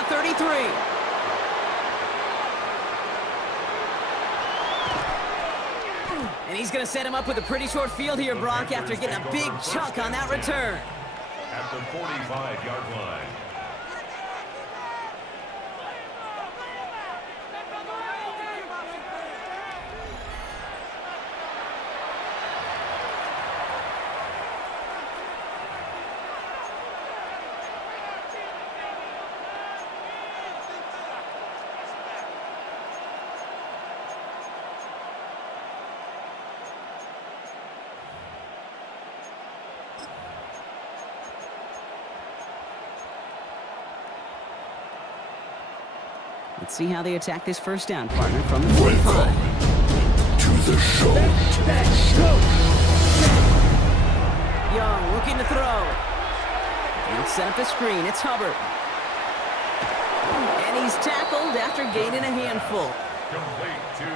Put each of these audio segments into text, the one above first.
the 33. And he's going to set him up with a pretty short field here, Brock, after getting a big chunk on that return. At the 45-yard line. Let's see how they attack this first down, partner, from the 45. Welcome to the show. Young looking to throw. He'll set up the screen. It's Hubbard. And he's tackled after gaining a handful.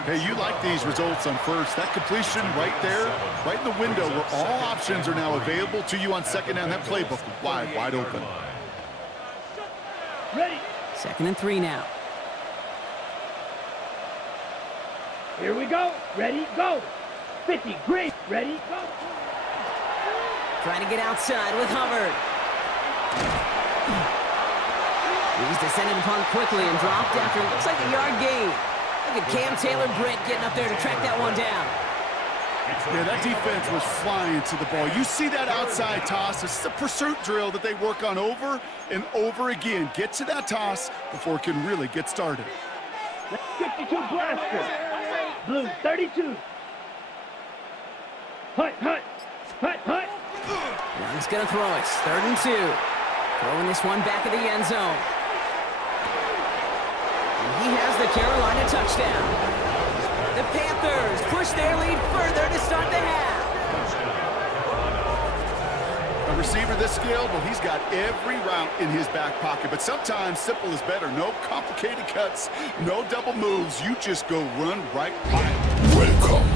Hey, you like these results on first. That completion right there, right in the window where all options are now available to you on second down. That playbook wide open. Ready. 2nd and 3 now. Here we go. Ready, go. 50, great. Ready, go. Trying to get outside with Hubbard. He's descended upon quickly and dropped after it looks like a yard gain. Look at Cam Taylor-Britt getting up there to track that one down. Yeah, that defense was flying to the ball. You see that outside toss. This is a pursuit drill that they work on over and over again. Get to that toss before it can really get started. 52 blaster. Blue 32. Hut. Young's gonna throw it. 3rd and 2. Throwing this one back of the end zone. And he has the Carolina touchdown. The Panthers push their lead further to start the half. A receiver this skilled, well, he's got every route in his back pocket. But sometimes simple is better. No complicated cuts, no double moves. You just go run right by it. Welcome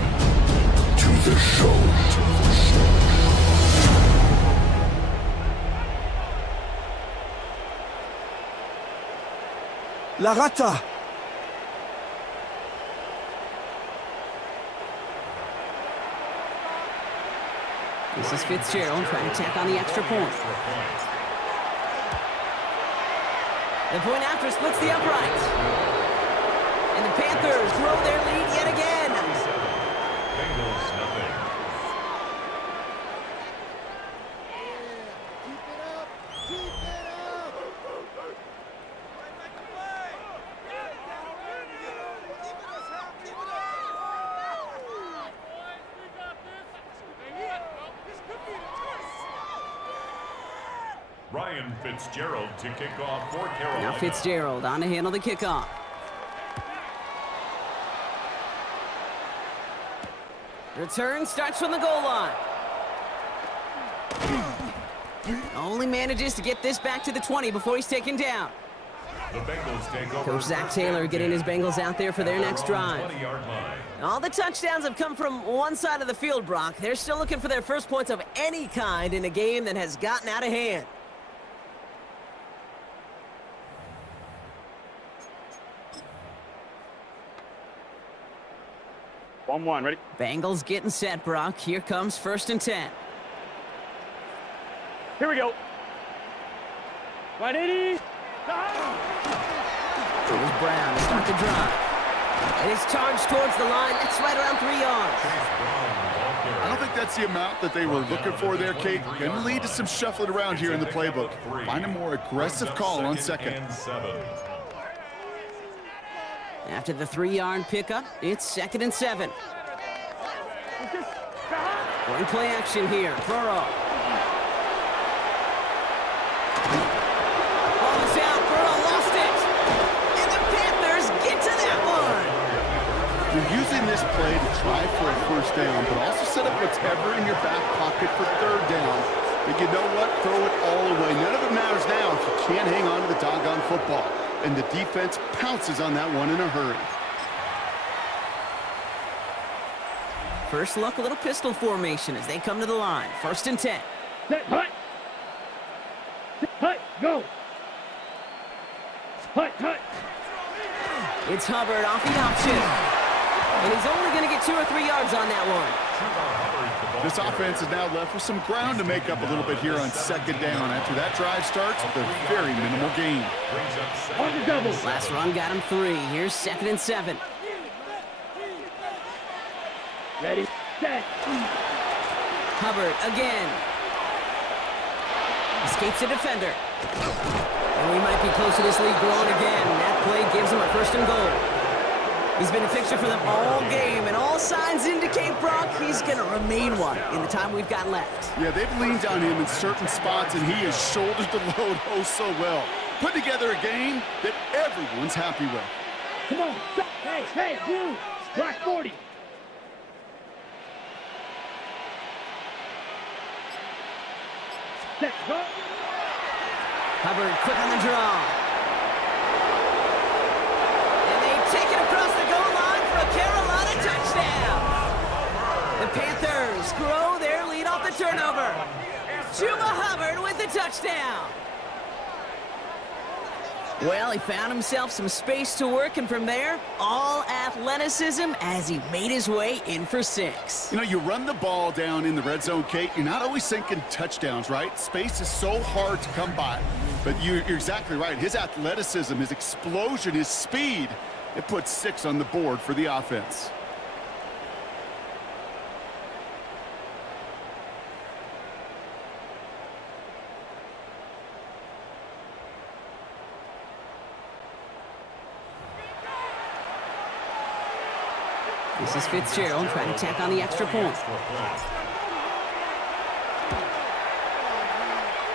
to the show. La Rata. This is Fitzgerald trying to tack on the extra point. The point after splits the uprights. And the Panthers grow their lead yet again. Bengals nothing. Ryan Fitzgerald to kick off for Carolina. Now Fitzgerald on to handle the kickoff. Return starts from the goal line. Only manages to get this back to the 20 before he's taken down. The Bengals take over. Coach Zach Taylor getting his Bengals out there for their next drive. 20-yard line. All the touchdowns have come from one side of the field, Brock. They're still looking for their first points of any kind in a game that has gotten out of hand. One, ready? Bengals getting set, Brock. Here comes 1st and 10. Here we go. 180. Here's Brown to start the drive. And it's charged towards the line. That's right around 3 yards. I don't think that's the amount that they were looking for there, Kate. Going to lead to some shuffling around here in the playbook. Find a more aggressive call on second. After the 3-yard pickup, it's 2nd and 7. One play action here. Burrow. Ball is out. Burrow lost it. And the Panthers get to that one. You're using this play to try for a first down, but also set up whatever in your back pocket for 3rd down. But you know what? Throw it all away. None of it matters now if you can't hang on to the doggone football. And the defense pounces on that one in a hurry. First look, a little pistol formation as they come to the line. 1st and 10. Set, hut. Hut, go. Hut, hut. It's Hubbard off the option. And he's only going to get 2 or 3 yards on that one. This offense is now left with some ground to make up a little bit here on second down. After that drive starts with a very minimal gain. On the double. Last run got him 3. Here's 2nd and 7. Ready, set. Hubbard again. Escapes the defender. And we might be close to this lead growing again. That play gives him a 1st and goal. He's been a fixture for them all game, and all signs indicate, Brock, he's going to remain one in the time we've got left. Yeah, they've leaned on him in certain spots, and he has shouldered the load oh so well. Put together a game that everyone's happy with. Come on. Hey, hey, blue. Black 40. Set, go. Hubbard quick on the draw. And they take it across the goal line for a Carolina touchdown. The Panthers grow their lead off the turnover. Chuba Hubbard with the touchdown. Well, he found himself some space to work, and from there, all athleticism as he made his way in for 6. You know, you run the ball down in the red zone, Kate, you're not always thinking touchdowns, right? Space is so hard to come by. But you're exactly right. His athleticism, his explosion, his speed, it puts 6 on the board for the offense. This is Fitzgerald trying to tack on the extra point.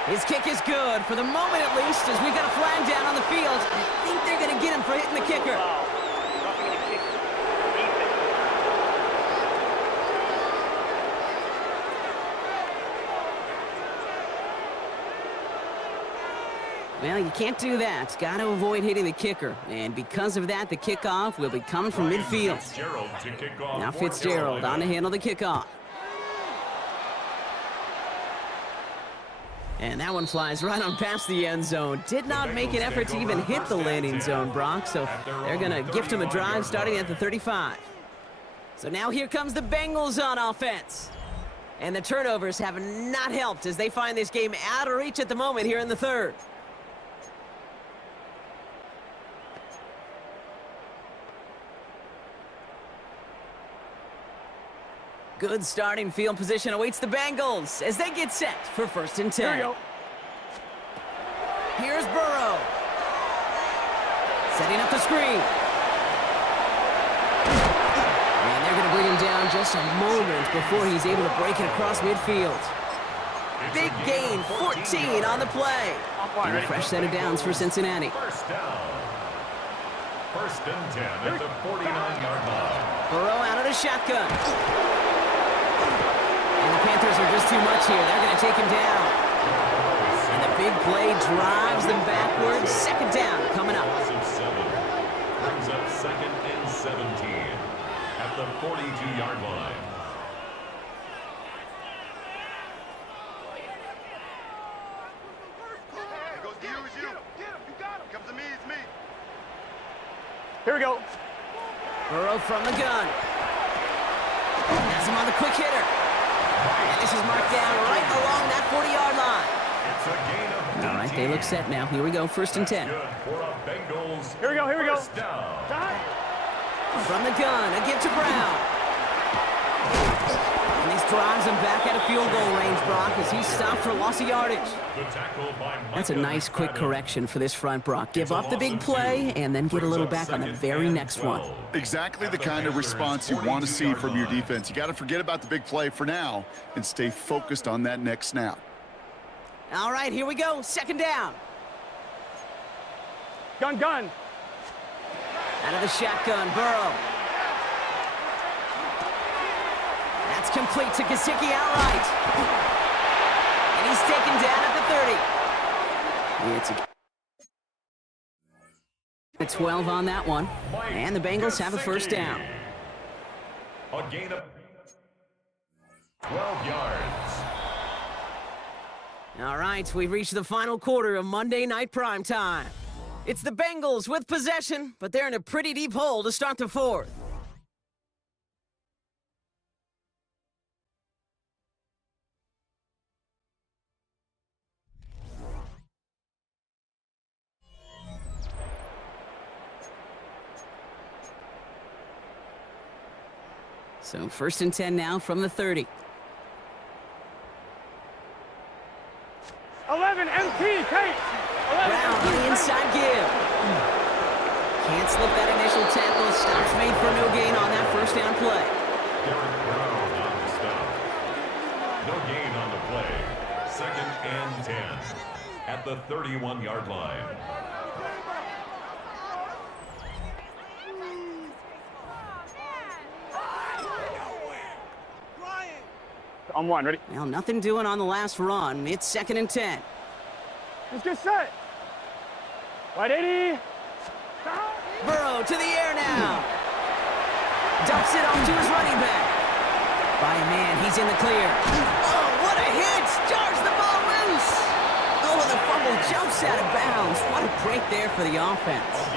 His kick is good, for the moment at least, as we've got a flag down on the field. I think they're going to get him for hitting the kicker. Well, you can't do that. Got to avoid hitting the kicker. And because of that, the kickoff will be coming from midfield. Now Fitzgerald on to handle the kickoff. And that one flies right on past the end zone. Did not make an effort to even hit the landing zone, Brock. So they're going to gift him a drive starting at the 35. So now here comes the Bengals on offense. And the turnovers have not helped as they find this game out of reach at the moment here in the 3rd. Good starting field position awaits the Bengals as they get set for 1st and 10. Here we go. Here's Burrow. Setting up the screen. And they're going to bring him down just a moment before he's able to break it across midfield. Big gain, 14 on the play. And a fresh set of downs for Cincinnati. 1st down. 1st and 10 at the 49-yard line. Burrow out of the shotgun. And the Panthers are just too much here. They're going to take him down. And the big play drives them backwards. 2nd down coming up. Brings up 2nd and 17 at the 42-yard line. Goes to you, it's you. Get him, you got him. Comes to me, it's me. Here we go. Burrow from the gun. Has him on the quick hitter. And this is marked down right along that 40-yard line. It's a gain of 18. All right, they look set now. Here we go, 1st and 10. Good for a Bengals. Here we go, here we go. 1st down. From the gun, a give to Brown. And this drives him back out of field goal range, Brock, as he's stopped for loss of yardage. The tackle by That's a nice quick correction for this front, Brock. Give up the big play and then get a little back on the very next one. Exactly the kind of response you want to see from your defense. You got to forget about the big play for now and stay focused on that next snap. All right, here we go. 2nd down. Gun, gun. Out of the shotgun, Burrow. That's complete to Gesicki outright. And he's taken down at the 30. It's a 12 on that one. And the Bengals have a 1st down. A gain of 12 yards. All right, we've reached the final quarter of Monday Night Primetime. It's the Bengals with possession, but they're in a pretty deep hole to start the fourth. So 1st and 10 now from the 30. 11 MT, Kate. 11 Brown on the inside give. Can't slip that initial tackle. Stops made for no gain on that first down play. Derek Brown on the stop. No gain on the play. 2nd and 10 at the 31-yard line. On one, ready? Well, nothing doing on the last run. It's 2nd and 10. Let's get set. Wide 80. Burrow to the air now. Dumps it off to his running back. By a man, he's in the clear. Oh, what a hit! Jars the ball loose. Oh, the fumble jumps out of bounds. What a break there for the offense.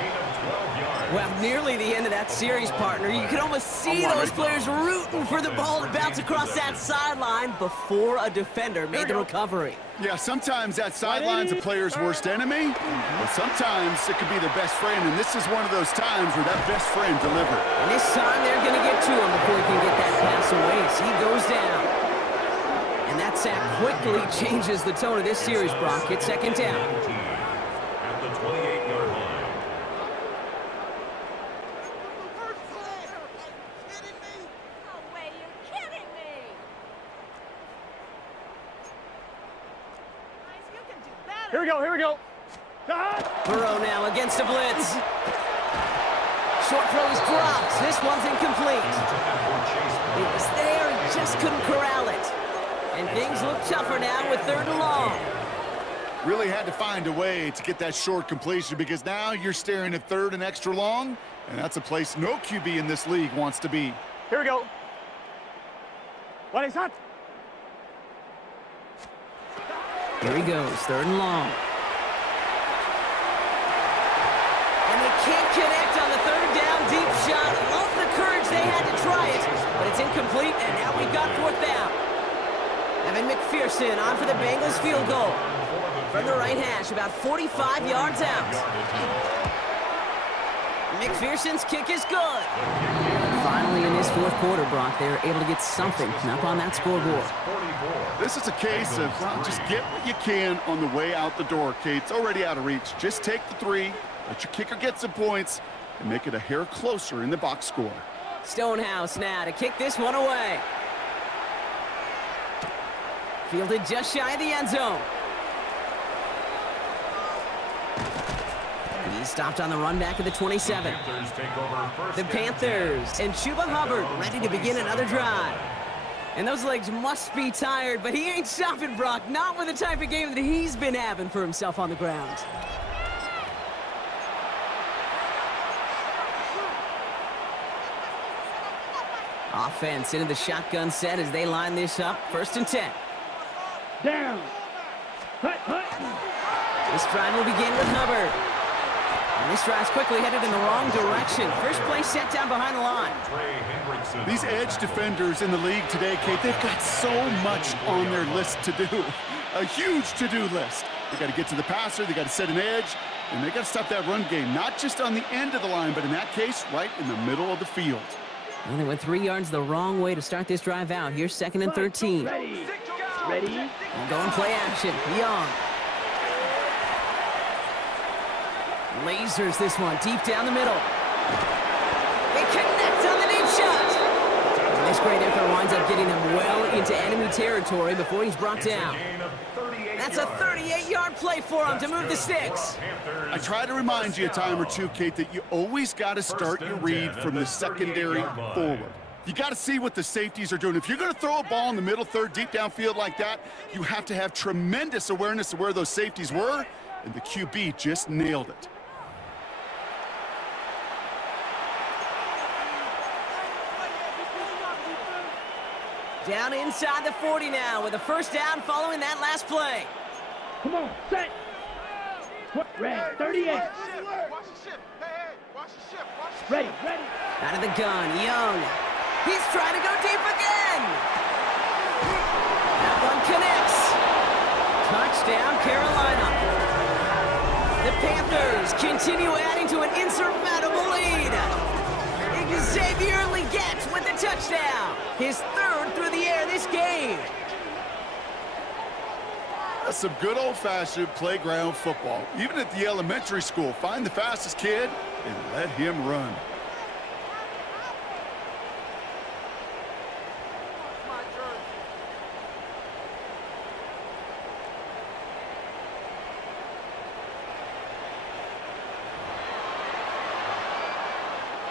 Well, nearly the end of that series, partner. You can almost see those players rooting for the ball to bounce across that sideline before a defender made the recovery. Yeah, sometimes that sideline's a player's worst enemy, but sometimes it could be their best friend, and this is one of those times where that best friend delivered. And this time they're going to get to him before he can get that pass away as he goes down. And that sack quickly changes the tone of this series, Brock. It's 2nd down. At the 28-yard line. Here we go, here we go. Burrow now against a blitz. Short throw is dropped. This one's incomplete. It was there, he just couldn't corral it. And things look tougher now with 3rd and long. Really had to find a way to get that short completion because now you're staring at 3rd and extra long, and that's a place no QB in this league wants to be. Here we go. What is that? Here he goes, 3rd and long. And they can't connect on the 3rd down deep shot. Love the courage they had to try it, but it's incomplete, and now we've got 4th down. Evan McPherson on for the Bengals field goal. From the right hash, about 45 yards out. McPherson's kick is good. And finally, in this 4th quarter, Brock, they're able to get something up on that scoreboard. This is a case of, well, just get what you can on the way out the door, Kate. It's already out of reach. Just take the 3, let your kicker get some points, and make it a hair closer in the box score. Stonehouse now to kick this one away. Fielded just shy of the end zone. He's stopped on the run back of the 27. The Panthers and Chuba Hubbard ready to begin another drive. And those legs must be tired, but he ain't stopping, Brock. Not with the type of game that he's been having for himself on the ground. Offense into the shotgun set as they line this up. 1st and 10. Down. Hut, hut. This drive will begin with Hubbard. And this drive's quickly headed in the wrong direction. First play set down behind the line. These edge defenders in the league today, Kate, they've got so much on their list to do. A huge to-do list. They got to get to the passer, they got to set an edge, and they got to stop that run game, not just on the end of the line, but in that case, right in the middle of the field. And they went 3 yards the wrong way to start this drive out. Here's 2nd and 13. Ready. Ready. And going play action. Young. Lasers this one deep down the middle. They connect on the deep shot. And this great effort winds up getting them well into enemy territory before he's brought down. That's a 38-yard play for him to move the sticks. I try to remind you a time or two, Kate, that you always got to start your read from the secondary forward. You got to see what the safeties are doing. If you're going to throw a ball in the middle third, deep downfield like that, you have to have tremendous awareness of where those safeties were, and the QB just nailed it. Down inside the 40 now with a 1st down following that last play. Come on, set. Red, 38. Watch your ship. Hey, watch your ship. Watch your ship. Ready, ready. Out of the gun, Young. He's trying to go deep again. That one connects. Touchdown, Carolina. The Panthers continue adding to an insurmountable lead. Xavier Legette with the touchdown. His third through the air this game. That's some good old-fashioned playground football. Even at the elementary school, find the fastest kid and let him run.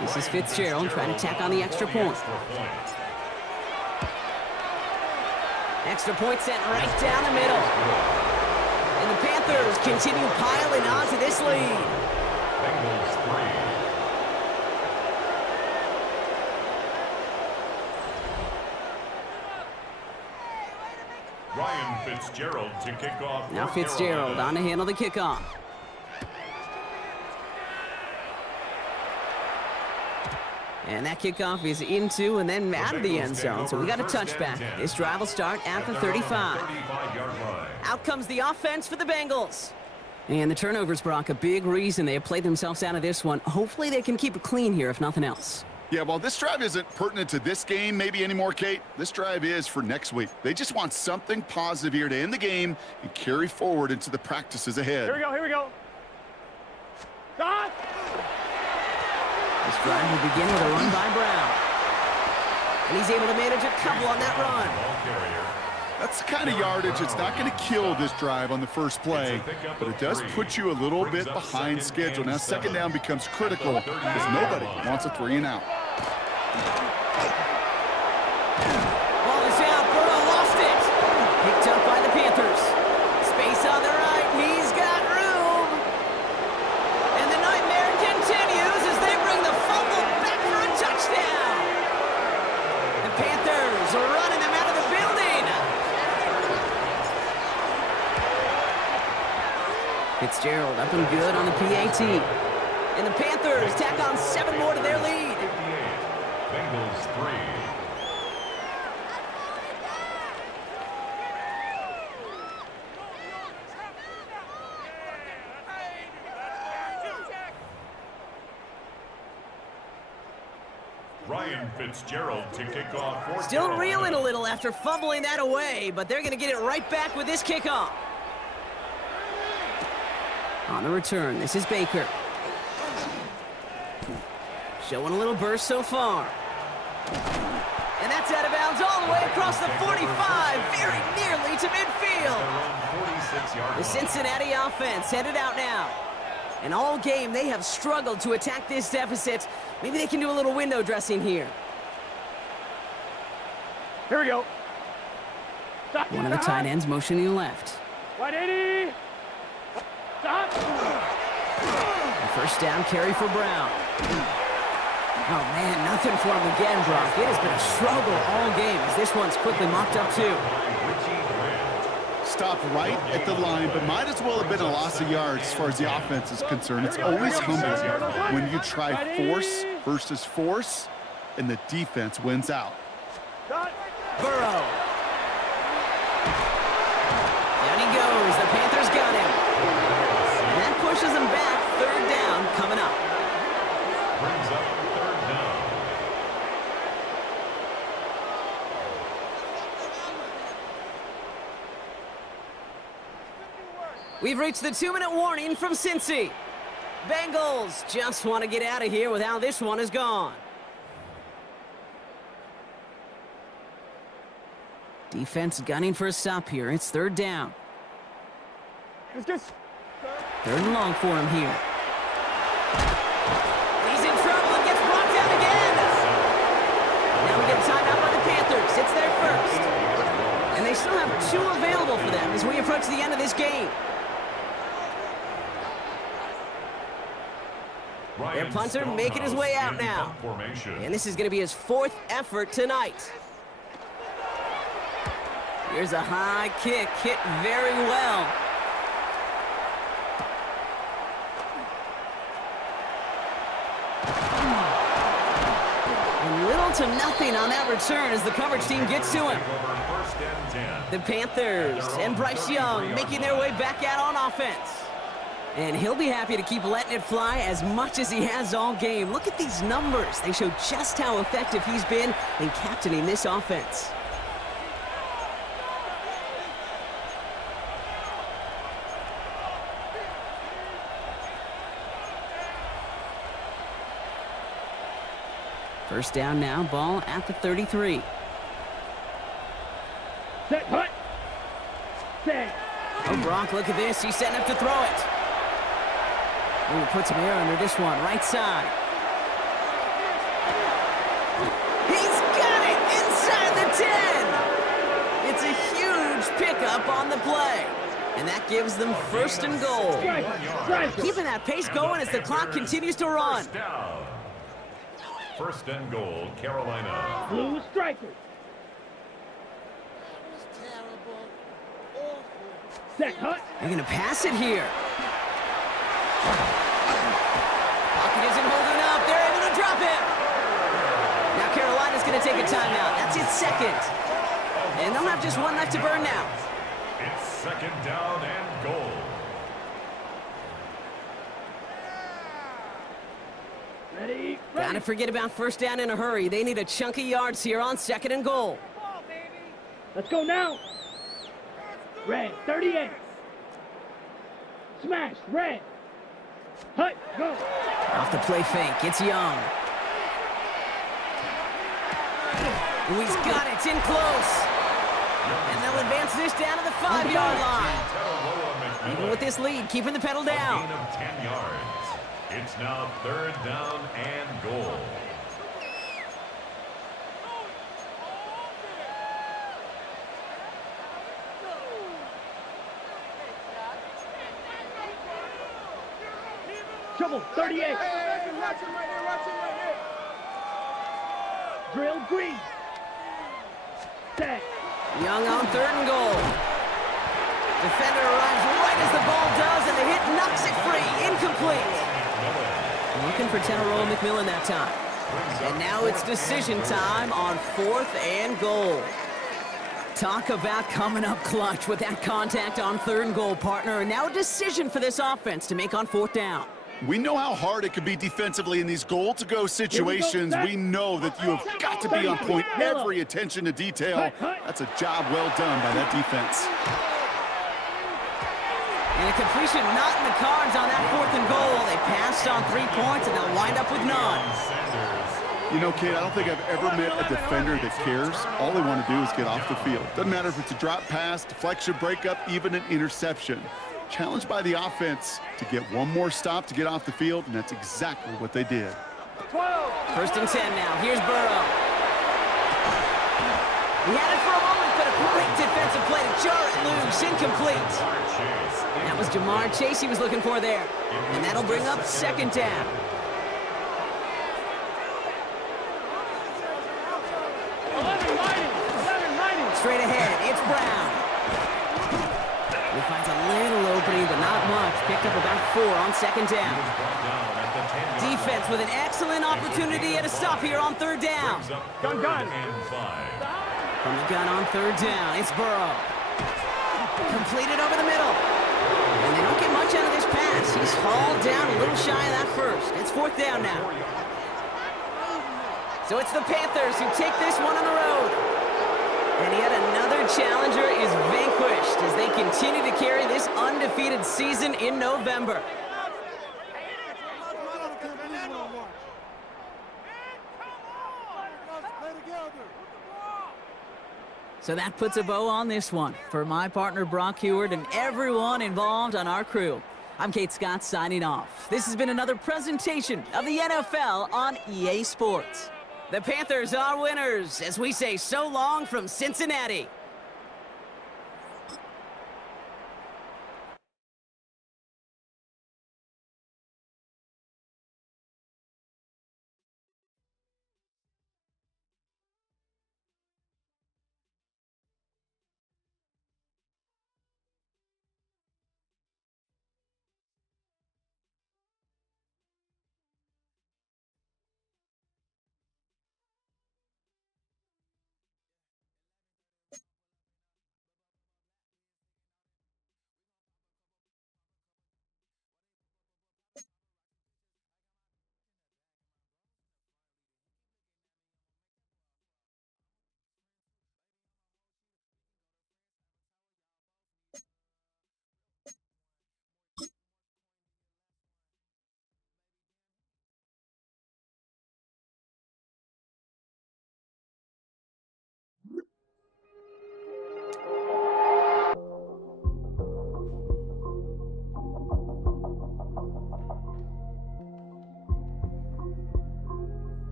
This is Fitzgerald trying to tack on the extra point. Extra point sent right down the middle. And the Panthers continue piling on to this lead. Bengals 3. Ryan Fitzgerald to kick off. Now Fitzgerald on to handle the kickoff. And that kickoff is into and then out of the end zone. So we got a touchback. This drive will start at the 35. Out comes the offense for the Bengals. And the turnovers, Brock, a big reason they have played themselves out of this one. Hopefully they can keep it clean here, if nothing else. Yeah, well, this drive isn't pertinent to this game maybe anymore, Kate. This drive is for next week. They just want something positive here to end the game and carry forward into the practices ahead. Here we go, here we go. Stop! This drive will begin with a run by Brown. And he's able to manage a couple on that run. That's the kind of yardage that's not going to kill this drive on the first play, but it does put you a little bit behind schedule. Now, second down becomes critical because nobody wants a 3 and out. Ball is out. Burrow lost it. Picked up by the Panthers. Space on the right. He's got room. And the nightmare continues as they bring the fumble back for a touchdown. The Panthers are running them out of the building. Fitzgerald up and good on the PAT. And the Panthers tack on 7 more to their lead. 58. Bengals 3. Ryan Fitzgerald to kick off. Still reeling a little after fumbling that away, but they're going to get it right back with this kickoff. On the return, this is Baker. Showing a little burst so far. And that's out of bounds all the way across the 45, very nearly to midfield. The Cincinnati offense headed out now. And all game, they have struggled to attack this deficit. Maybe they can do a little window dressing here. Here we go. Stop. One of the tight ends motioning left. 180. Stop. A first down carry for Brown. Oh, man, nothing for him again, Brock. It has been a struggle all game as this one's quickly mopped up, too. Stopped right at the line, but might as well have been a loss of yards as far as the offense is concerned. It's always humbling when you try force versus force, and the defense wins out. Burrow. Down he goes. The Panthers got him. And that pushes him back. Third down coming up. Brings up third down. We've reached the 2-minute warning from Cincy. Bengals just want to get out of here with how this one is gone. Defense gunning for a stop here. It's third down. Third and long for him here. He's in trouble and gets brought down again. Now we get timed out by the Panthers. It's their first. And they still have 2 available for them as we approach the end of this game. Their punter making his way out now. And this is going to be his 4th effort tonight. Here's a high kick, hit very well. to nothing on that return as the coverage team gets to him. First and 10. The Panthers and Bryce Young making their way back out on offense. And he'll be happy to keep letting it fly as much as he has all game. Look at these numbers. They show just how effective he's been in captaining this offense. First down now, ball at the 33. Set, hut. Set. Oh, Brock, look at this. He's setting up to throw it. Oh, he puts some air under this one, right side. He's got it inside the 10. It's a huge pickup on the play. And that gives them first and goal. Keeping that pace going as the clock continues to run. First down. First and goal, Carolina. Blue striker. Set, hut. They're going to pass it here. Pocket isn't holding up. They're able to drop it. Now Carolina's going to take a timeout. That's its second. And they'll have just one left to burn now. It's second down and goal. Ready, Gotta forget about first down in a hurry. They need a chunk of yards here on second and goal. Let's go now. Red, 38. Smash, red. Hut, go. Off the play fake, it's Young. Ooh, he's got it, it's in close. And they'll advance this down to the 5-yard line. Even with this lead, keeping the pedal down. A gain of 10 yards. It's now third down and goal. Trouble, 38. Drill green. Set. Young on third and goal. Defender arrives right as the ball does, and the hit knocks it free. Incomplete. Looking for Tenaroa McMillan that time. And now it's decision time on fourth and goal. Talk about coming up clutch with that contact on third and goal, partner. And now a decision for this offense to make on fourth down. We know how hard it can be defensively in these goal-to-go situations. We know that you have got to be on point, every attention to detail. That's a job well done by that defense. And a completion not in the cards on that fourth and goal. They passed on 3 points, and they'll wind up with none. You know, Kate, I don't think I've ever met a defender that cares. All they want to do is get off the field. Doesn't matter if it's a drop pass, deflection, breakup, even an interception. Challenged by the offense to get one more stop to get off the field, and that's exactly what they did. 12. First and 10 now. Here's Burrow. He had it for a moment, but a great defensive play to jar it loose. Incomplete. That was Jamar Chase he was looking for there. And that'll bring up second down. Straight ahead, it's Brown. He finds a little opening, but not much. Picked up about 4 on second down. Defense with an excellent opportunity at a stop here on third down. Gun. From the gun on third down, it's Burrow. Completed over the middle. And they don't get much out of this pass. He's hauled down a little shy of that first. It's fourth down now. So it's the Panthers who take this one on the road. And yet another challenger is vanquished as they continue to carry this undefeated season in November. So that puts a bow on this one. For my partner Brock Heward and everyone involved on our crew, I'm Kate Scott signing off. This has been another presentation of the NFL on EA Sports. The Panthers are winners as we say so long from Cincinnati.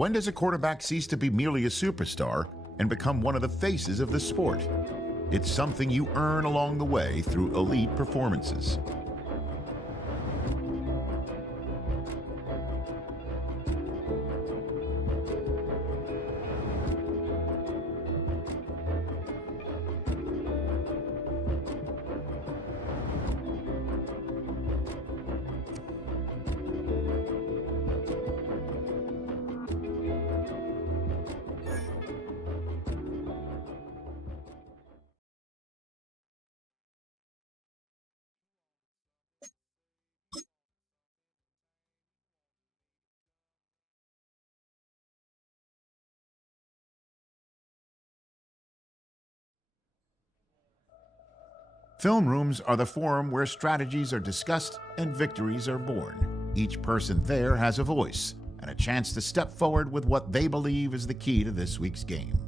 When does a quarterback cease to be merely a superstar and become one of the faces of the sport? It's something you earn along the way through elite performances. Film rooms are the forum where strategies are discussed and victories are born. Each person there has a voice and a chance to step forward with what they believe is the key to this week's game.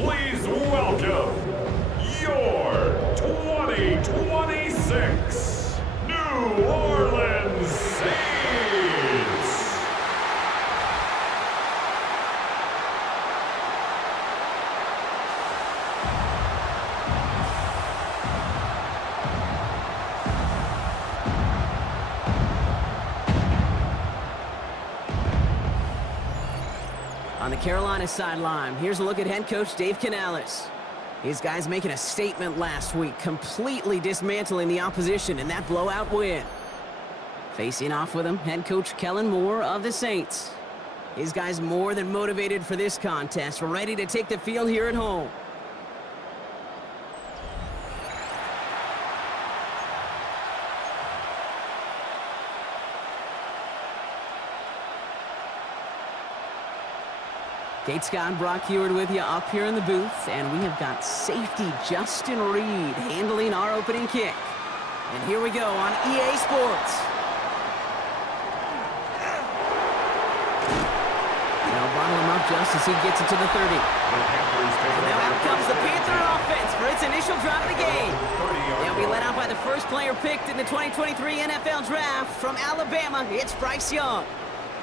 Please welcome your 2026 New Orleans Saints. On the Carolina sideline, here's a look at head coach Dave Canales. His guys making a statement last week, completely dismantling the opposition in that blowout win. Facing off with him, head coach Kellen Moore of the Saints. His guys more than motivated for this contest, ready to take the field here at home. Kate Scott, Brock Heward with you up here in the booth, and we have got safety Justin Reed handling our opening kick. And here we go on EA Sports. Now bottle him up just as he gets it to the 30. And now out comes the Panther offense for its initial drive of the game. They'll be led out by the first player picked in the 2023 NFL Draft from Alabama. It's Bryce Young.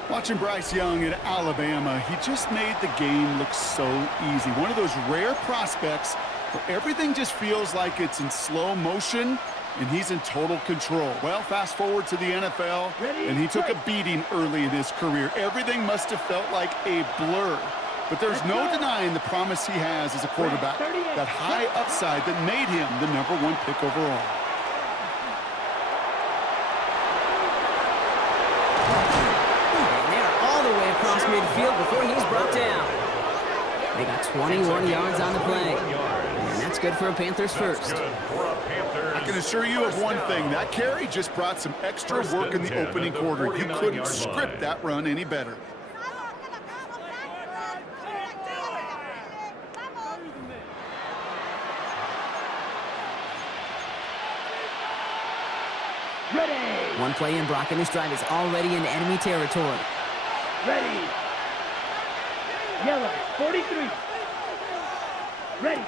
Watching Bryce Young at Alabama, he just made the game look so easy. One of those rare prospects where everything just feels like it's in slow motion and he's in total control. Well, fast forward to the NFL, and he took a beating early in his career. Everything must have felt like a blur. But there's no denying the promise he has as a quarterback, that high upside that made him the #1 pick overall. And they're all the way across midfield before he's brought down. They got 21 yards on the play. And that's good for a Panthers first. I can assure you of one thing. That carry just brought some extra work in the opening quarter. You couldn't script that run any better. Ready. One play in, Brock, and this drive is already in enemy territory. Ready. Yellow, 43. Ready.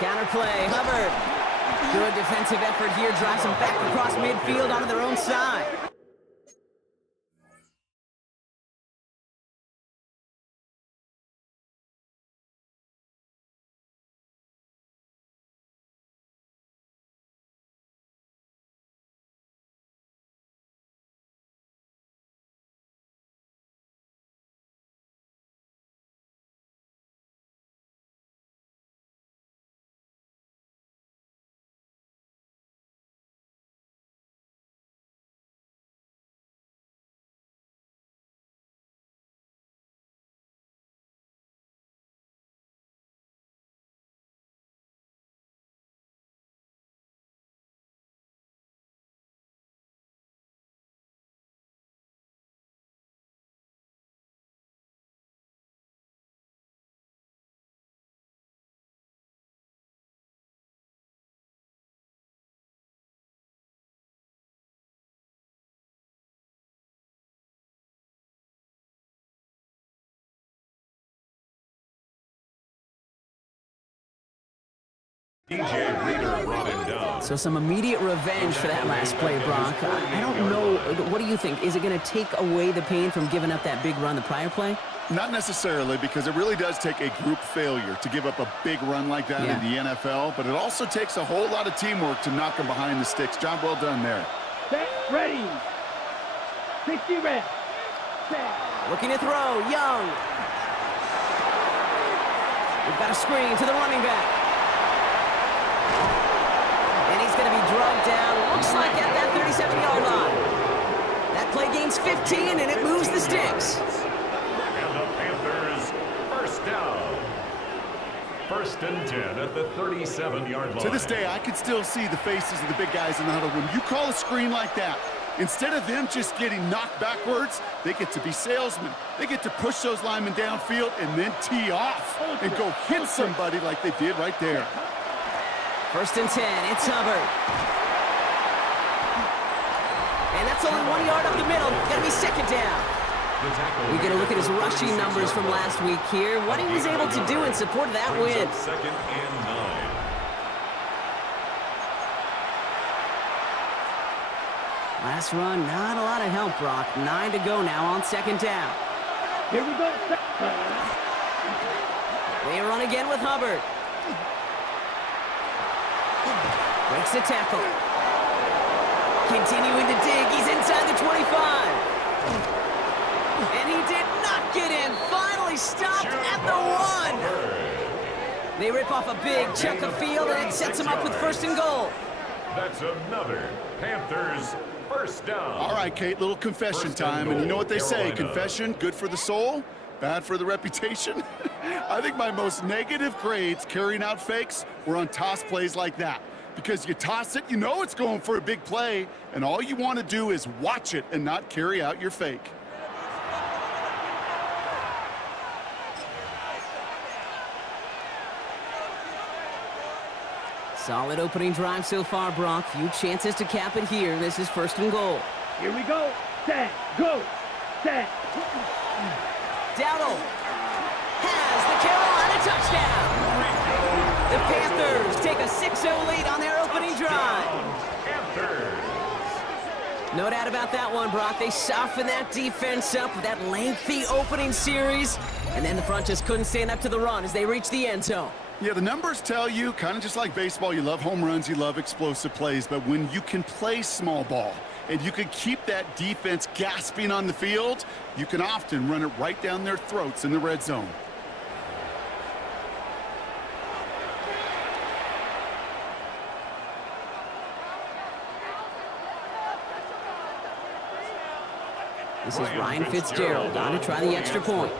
Counter play, Hubbard. Good defensive effort here, drives them back across midfield onto their own side. DJ Reader brought him down. So some immediate revenge for that last play, Brock. I don't know. What do you think? Is it going to take away the pain from giving up that big run the prior play? Not necessarily, because it really does take a group failure to give up a big run like that in the NFL, but it also takes a whole lot of teamwork to knock them behind the sticks. Job well done there. Set, ready. 60 reps. Set. Looking to throw, Young. We've got a screen to the running back. And he's going to be drugged down, looks like at that 37-yard line. That play gains 15, and it moves the sticks. And the Panthers, first down. First and 10 at the 37-yard line. To this day, I can still see the faces of the big guys in the huddle. When you call a screen like that, instead of them just getting knocked backwards, they get to be salesmen. They get to push those linemen downfield and then tee off and go hit somebody like they did right there. First and 10, it's Hubbard. And that's only 1 yard up the middle. Got to be second down. We get a look at his rushing numbers from last week here. What he was able to do in support of that win. Second and 9. Last run, not a lot of help, Brock. 9 to go now on second down. Here we go. They run again with Hubbard. Breaks the tackle. Continuing to dig. He's inside the 25. And he did not get in. Finally stopped at the 1. They rip off a big chunk of field, and it sets him up with first and goal. That's another Panthers first down. All right, Kate, little confession time. And you know what they say, confession, good for the soul, bad for the reputation. I think my most negative grades carrying out fakes were on toss plays like that. Because you toss it, you know it's going for a big play, and all you want to do is watch it and not carry out your fake. Solid opening drive so far, Brock. Few chances to cap it here. This is first and goal. Here we go. Set, go. Set. Dowdle has the Carolina touchdown. The Panthers take a 6-0 lead on their opening drive. Panthers. No doubt about that one, Brock. They softened that defense up with that lengthy opening series, and then the front just couldn't stand up to the run as they reached the end zone. Yeah, the numbers tell you, kind of just like baseball, you love home runs, you love explosive plays, but when you can play small ball and you can keep that defense gasping on the field, you can often run it right down their throats in the red zone. This is Ryan Fitzgerald on to try the extra point.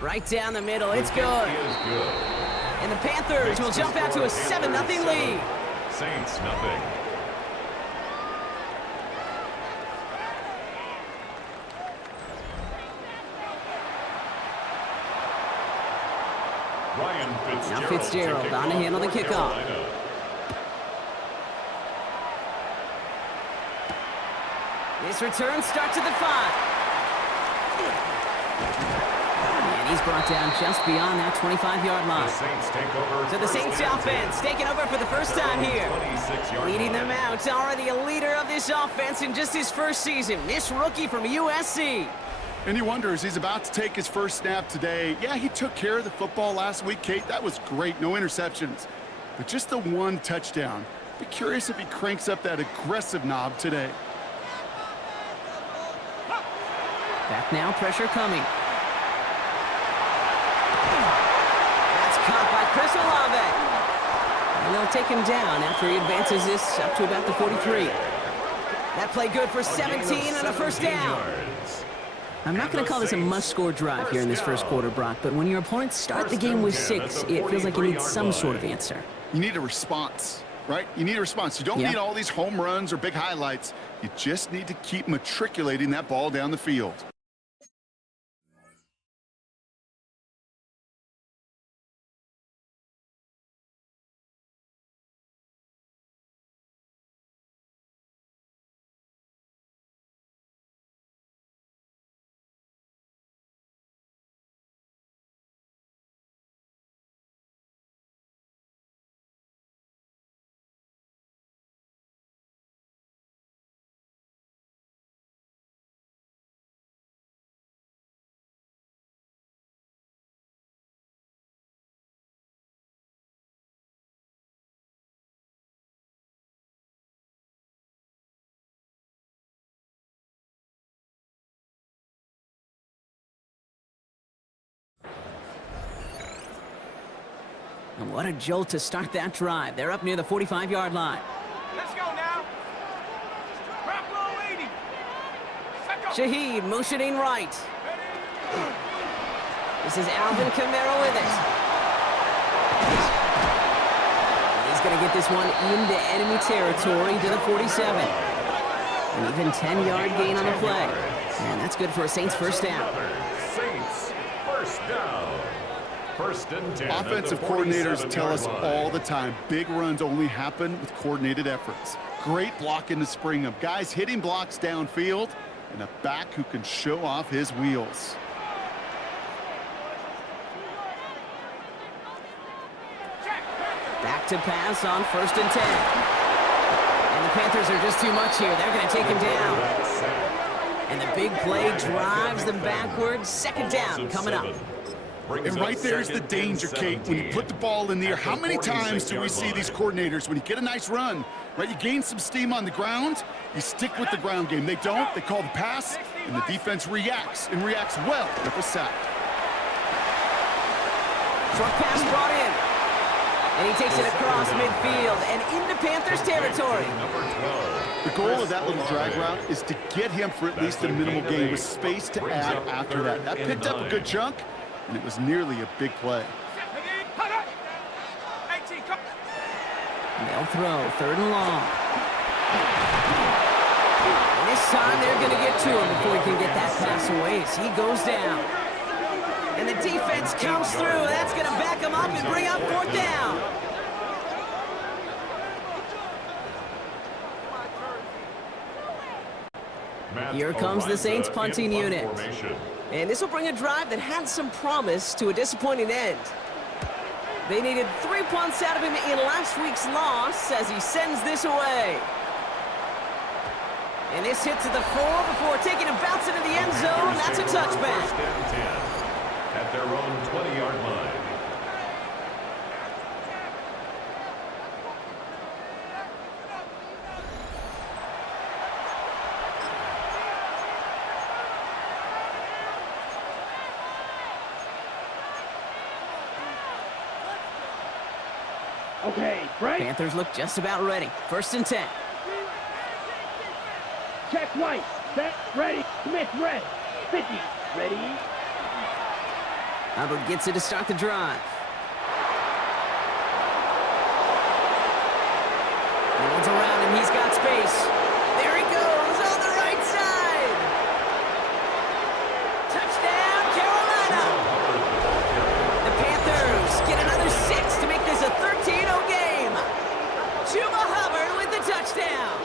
Right down the middle. It's good. Is good. And the Panthers will jump out to a 7-0 lead. Saints nothing. Now Fitzgerald on to handle the kickoff. This return starts at the 5. And he's brought down just beyond that 25-yard line. So the Saints offense taking over for the first time here. Leading them out, already a leader of this offense in just his first season. This rookie from USC. And you wonder, as he's about to take his first snap today, yeah, he took care of the football last week, Kate. That was great, no interceptions. But just the one touchdown. Be curious if he cranks up that aggressive knob today. Back now, pressure coming. That's caught by Chris Olave. And they'll take him down after he advances this up to about the 43. That play good for 17 and a first down. I'm not going to call this a must-score drive here in this first quarter, Brock, but when your opponents start the game with 6, it feels like you need some sort of answer. You need a response, right? You need a response. You don't need all these home runs or big highlights. You just need to keep matriculating that ball down the field. And what a jolt to start that drive. They're up near the 45-yard line. Let's go now. Drop low 80. Shaheed motioning right. This is Alvin Kamara with it. He's going to get this one into enemy territory to the 47. An even 10-yard gain on the play. And that's good for a Saints first down. Saints first down. First and 10. Offensive coordinators tell us all the time, big runs only happen with coordinated efforts. Great blocking to spring them. Guys hitting blocks downfield, and a back who can show off his wheels. Back to pass on first and 10. And the Panthers are just too much here. They're going to take him down. And the big play drives them backwards. Second down coming up. And right there's the danger, Kate. When you put the ball in the air, how many times do we see these coordinators, when you get a nice run, right, you gain some steam on the ground, you stick with the ground game. They don't, they call the pass, and the defense reacts, and reacts well with a sack. Short pass brought in. And he takes it across midfield and into Panthers territory. The goal of that little drag route is to get him for at least a minimal gain with space to add after that. That picked up a good chunk, and it was nearly a big play. They'll throw, third and long. And this time they're going to get to him before he can get that pass away as he goes down. And the defense comes through. That's going to back him up and bring up fourth down. Here comes the Saints punting unit. And this will bring a drive that had some promise to a disappointing end. They needed 3 punts out of him in last week's loss as he sends this away. And this hits at the 4 before taking a bounce into the end zone. That's a touchback. First and 10 at their own 20-yard line. Okay, break. Panthers look just about ready. First and 10. Check White. Set. Ready. Smith red. 50. Ready. Hubbard gets it to start the drive. Runs around him. He's got space. There he goes on the right side. Touchdown, Carolina. The Panthers get another 6 to make this a 13-0 game. Chuba Hubbard with the touchdown.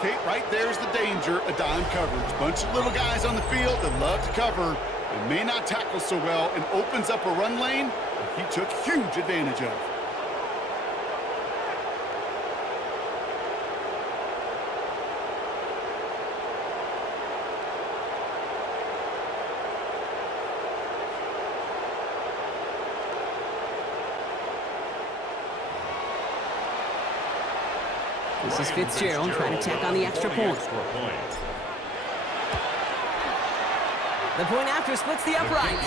Kate, right there's the danger of dime coverage. Bunch of little guys on the field that love to cover and may not tackle so well, and opens up a run lane that he took huge advantage of. This is Fitzgerald trying to tack on the extra point. The point after splits the uprights.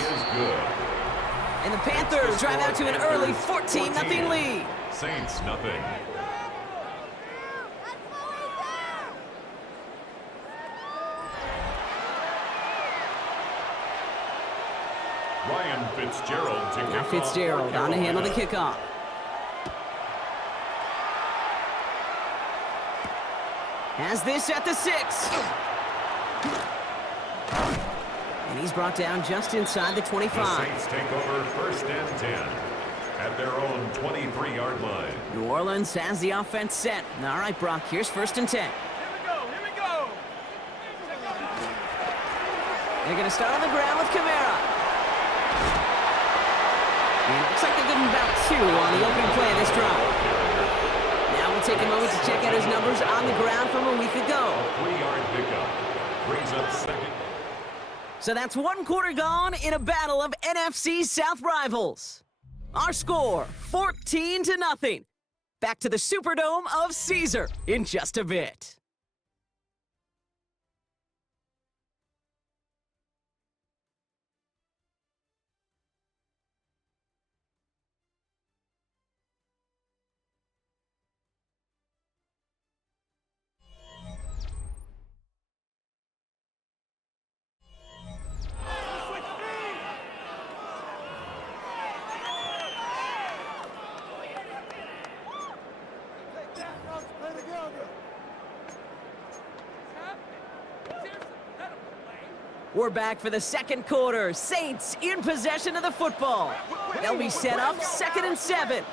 And the Panthers drive out to an early 14-0 lead. Saints nothing. Ryan Fitzgerald to Now Fitzgerald on to handle the kickoff. Has this at the 6. And he's brought down just inside the 25. The Saints take over 1st and 10 at their own 23-yard line. New Orleans has the offense set. All right, Brock, here's 1st and 10. Here we go. They're going to start on the ground with Kamara. And it looks like they're getting about 2 on the opening play of this drive. Now we'll take a moment to check out his numbers on the ground from a week ago. A 3-yard pickup brings up 2nd. So that's 1 quarter gone in a battle of NFC South rivals. Our score, 14-0. Back to the Superdome of Caesar in just a bit. We're back for the 2nd quarter. Saints in possession of the football. They'll be set up 2nd and 7. They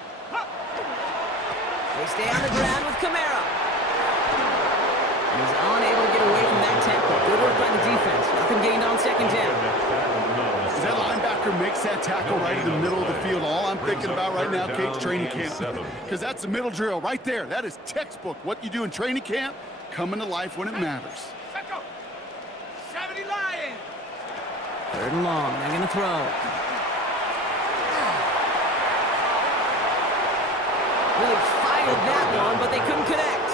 stay on the ground with Kamara. He's unable to get away from that tackle. Good work by the defense. Nothing gained on 2nd down. As that linebacker makes that tackle right in the middle of the field, all I'm thinking about right now, Kate's training camp. Because that's the middle drill right there. That is textbook. What you do in training camp, coming to life when it matters. 3rd and long. They're going to throw. Really fired that one, but they couldn't connect.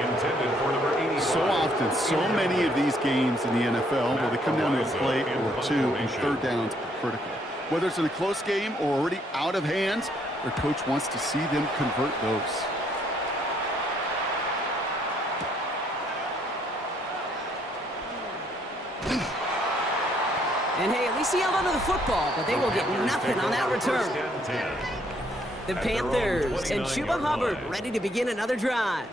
Intended for number 85. So often, so many of these games in the NFL where they come down to a play or 2 and 3rd downs are critical. Whether it's in a close game or already out of hands, their coach wants to see them convert those. And hey, at least he held onto the football, but they will get nothing on that return. The Panthers and Chuba Hubbard ready to begin another drive.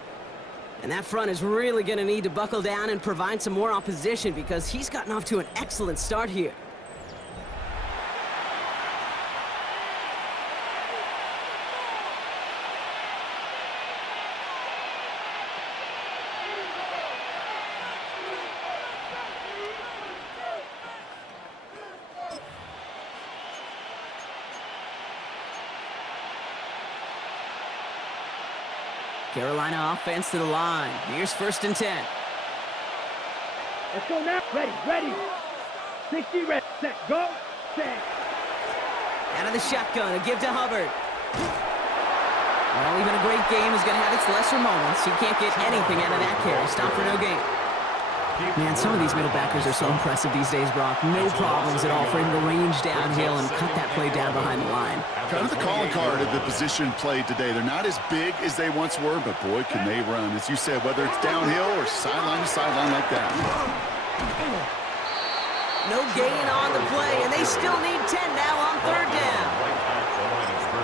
And that front is really going to need to buckle down and provide some more opposition because he's gotten off to an excellent start here. Carolina offense to the line. Here's 1st and 10. Let's go now. Ready. 60, ready, set, go, set. Out of the shotgun, a give to Hubbard. Well, even a great game is going to have its lesser moments. He can't get anything out of that carry. Stop for no gain. Man, some of these middle backers are so impressive these days, Brock. No problems at all for him to range downhill and cut that play down behind the line. Kind of the calling card of the position played today. They're not as big as they once were, but boy, can they run. As you said, whether it's downhill or sideline to sideline like that. No gain on the play, and they still need 10 now on third down.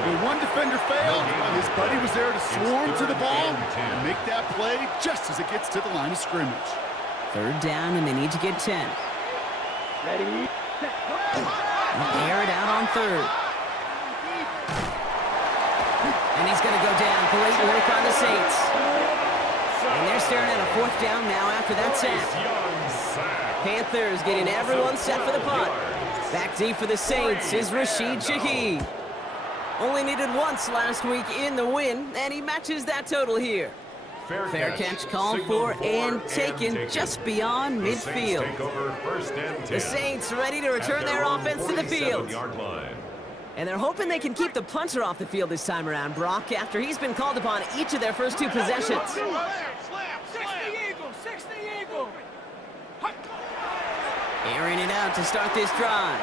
When one defender failed, his buddy was there to swarm to the ball and make that play just as it gets to the line of scrimmage. Third down, and they need to get 10. Ready, set, go. Air it out on third. And he's going to go down. Great work on the Saints. And they're staring at a fourth down now after that sack. Panthers getting everyone set for the punt. Back deep for the Saints is Rashid Shaheed. Only needed once last week in the win, and he matches that total here. Fair catch called for and taken just beyond midfield. The Saints ready to return their offense to the field. And they're hoping they can keep the punter off the field this time around, Brock, after he's been called upon each of their first two possessions. 60 Eagle. Airing it out to start this drive.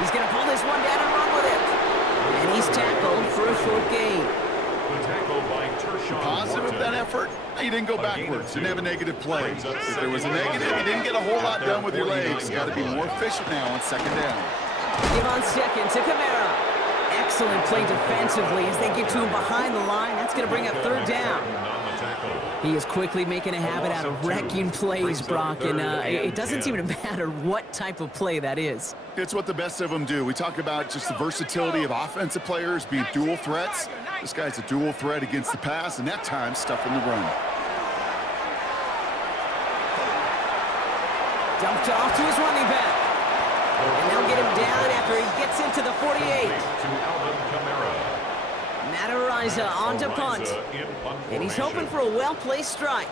He's going to pull this one down and run with it. And he's tackled for a short gain. Positive of that effort, he didn't go backwards, didn't have a negative play. If there was a negative, you didn't get a whole lot done with your legs. You got to be more efficient now on second down. Give on second to Kamara. Excellent play defensively as they get to him behind the line. That's going to bring up third down. He is quickly making a habit out of wrecking plays, Brock, and it doesn't seem to matter what type of play that is. It's what the best of them do. We talk about just the versatility of offensive players being dual threats. This guy's a dual threat against the pass, and that time stuffing the run. Dumped off to his running back. And they'll get him down after he gets into the 48. Matariza on to punt. And he's hoping for a well-placed strike.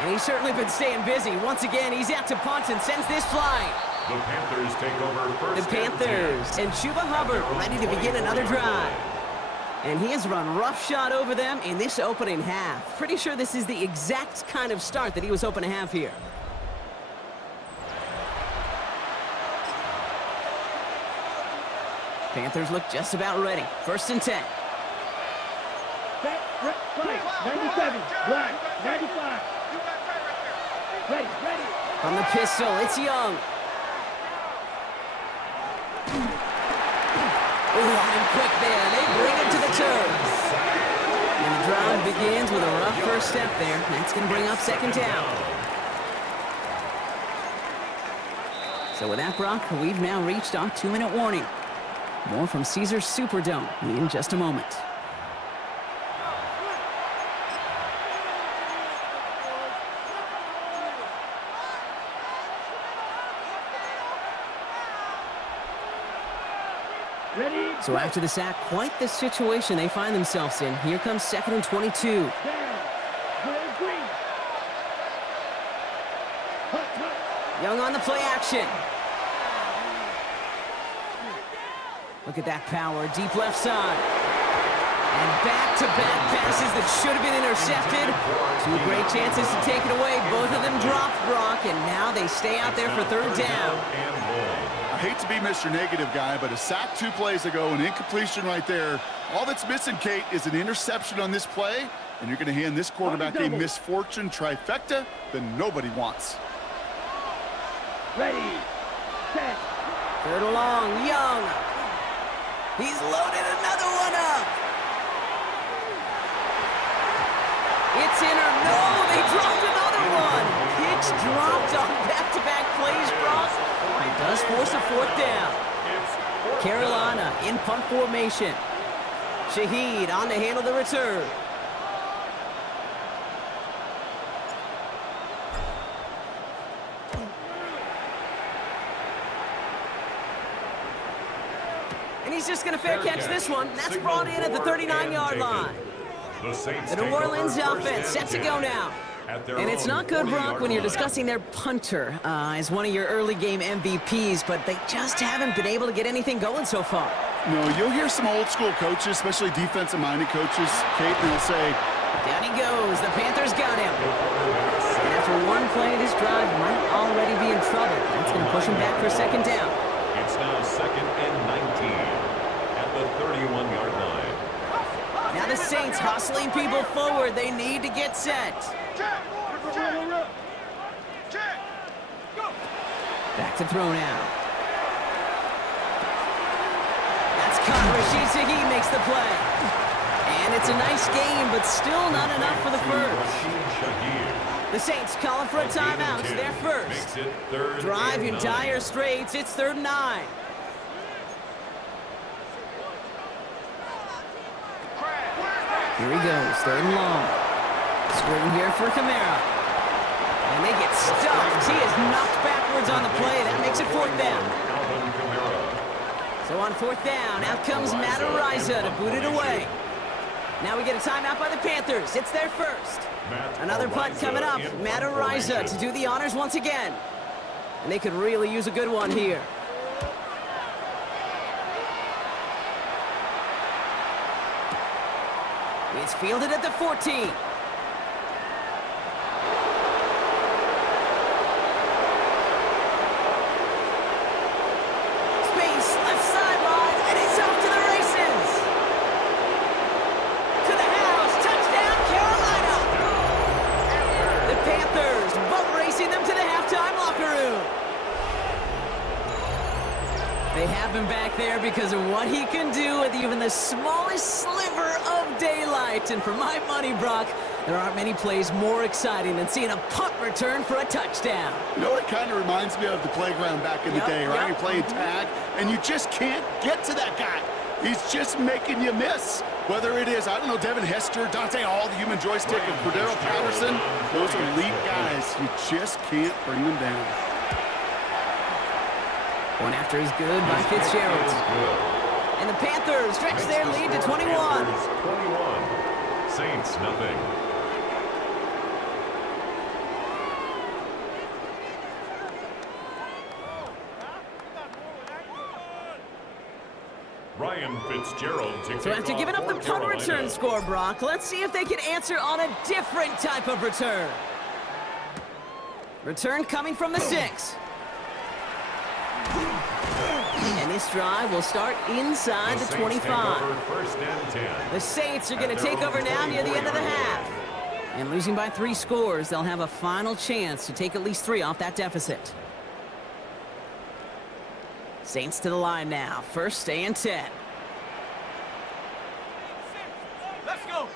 And he's certainly been staying busy. Once again, he's out to punt and sends this flying. The Panthers take over first. The Panthers and Chuba Hubbard ready to begin another drive. And he has run roughshod over them in this opening half. Pretty sure this is the exact kind of start that he was hoping to have here. Panthers look just about ready. First and 10. Set, right, 97, black, 95. Ready. From the pistol, it's Young. Ooh, on him quick there. They bring him to the turf. And the drive begins with a rough first step there. That's going to bring up second down. So with that, Brock, we've now reached our 2-minute warning. More from Caesars Superdome in just a moment. Ready. So after the sack, quite the situation they find themselves in. Here comes 2nd and 22. Down. Green. Young on the play action. Look at that power, deep left side. And back-to-back passes that should have been intercepted. Two great chances to take it away. Both of them dropped, Brock, and now they stay out there for third down. I hate to be Mr. Negative guy, but a sack 2 plays ago, an incompletion right there. All that's missing, Kate, is an interception on this play, and you're going to hand this quarterback a misfortune trifecta that nobody wants. Ready. Set. Third and long, Young. He's loaded another one up. It's in or no, they dropped another one. Pitch dropped on back-to-back plays, Brock. It does force a fourth down. Carolina in punt formation. Shaheed on to handle the return. And he's just going to fair catch this one. That's brought in at the 39-yard line. The New Orleans offense set to go now. And it's not good, Brock, when you're discussing their punter as one of your early game MVPs, but they just haven't been able to get anything going so far. No, you'll hear some old school coaches, especially defensive-minded coaches, Kate, and they'll say, down he goes. The Panthers got him. And after one play, this drive might already be in trouble. That's going to push him back for second down. It's now 2nd and 19 at the 31-yard line. Now the Saints hustling people forward. They need to get set. Back to throw now. That's caught. Rashid Shaheed makes the play. And it's a nice game, but still not enough for the first. The Saints calling for a timeout. It's their first. Drive in dire straits. It's 3rd and 9. Here he goes, 3rd and long. Screen here for Kamara. And they get stuffed. He is knocked backwards on the play. That makes it 4th down. So on 4th down, out comes Madden to boot it away. Now we get a timeout by the Panthers. It's their first. Another punt coming up. Madden to do the honors once again. And they could really use a good one here. It's fielded at the 14. They have him back there because of what he can do with even the smallest sliver of daylight. And for my money, Brock, there aren't many plays more exciting than seeing a punt return for a touchdown. You know, it kind of reminds me of the playground back in the day, right? You're playing tag, and you just can't get to that guy. He's just making you miss. Whether it is, I don't know, Devin Hester, Dante Hall, the human joystick, and Cordero Patterson, those are elite guys. You just can't bring them down. One after is good by Fitzgerald. And the Panthers stretch their lead to 21. Saints, nothing. Ryan Fitzgerald to So after giving up the punt return score, Brock, let's see if they can answer on a different type of return. Return coming from the 6. And this drive will start inside the 25. The Saints are going to take over now near the end of the half. And losing by 3 scores, they'll have a final chance to take at least 3 off that deficit. Saints to the line now. 1st and 10. Let's go.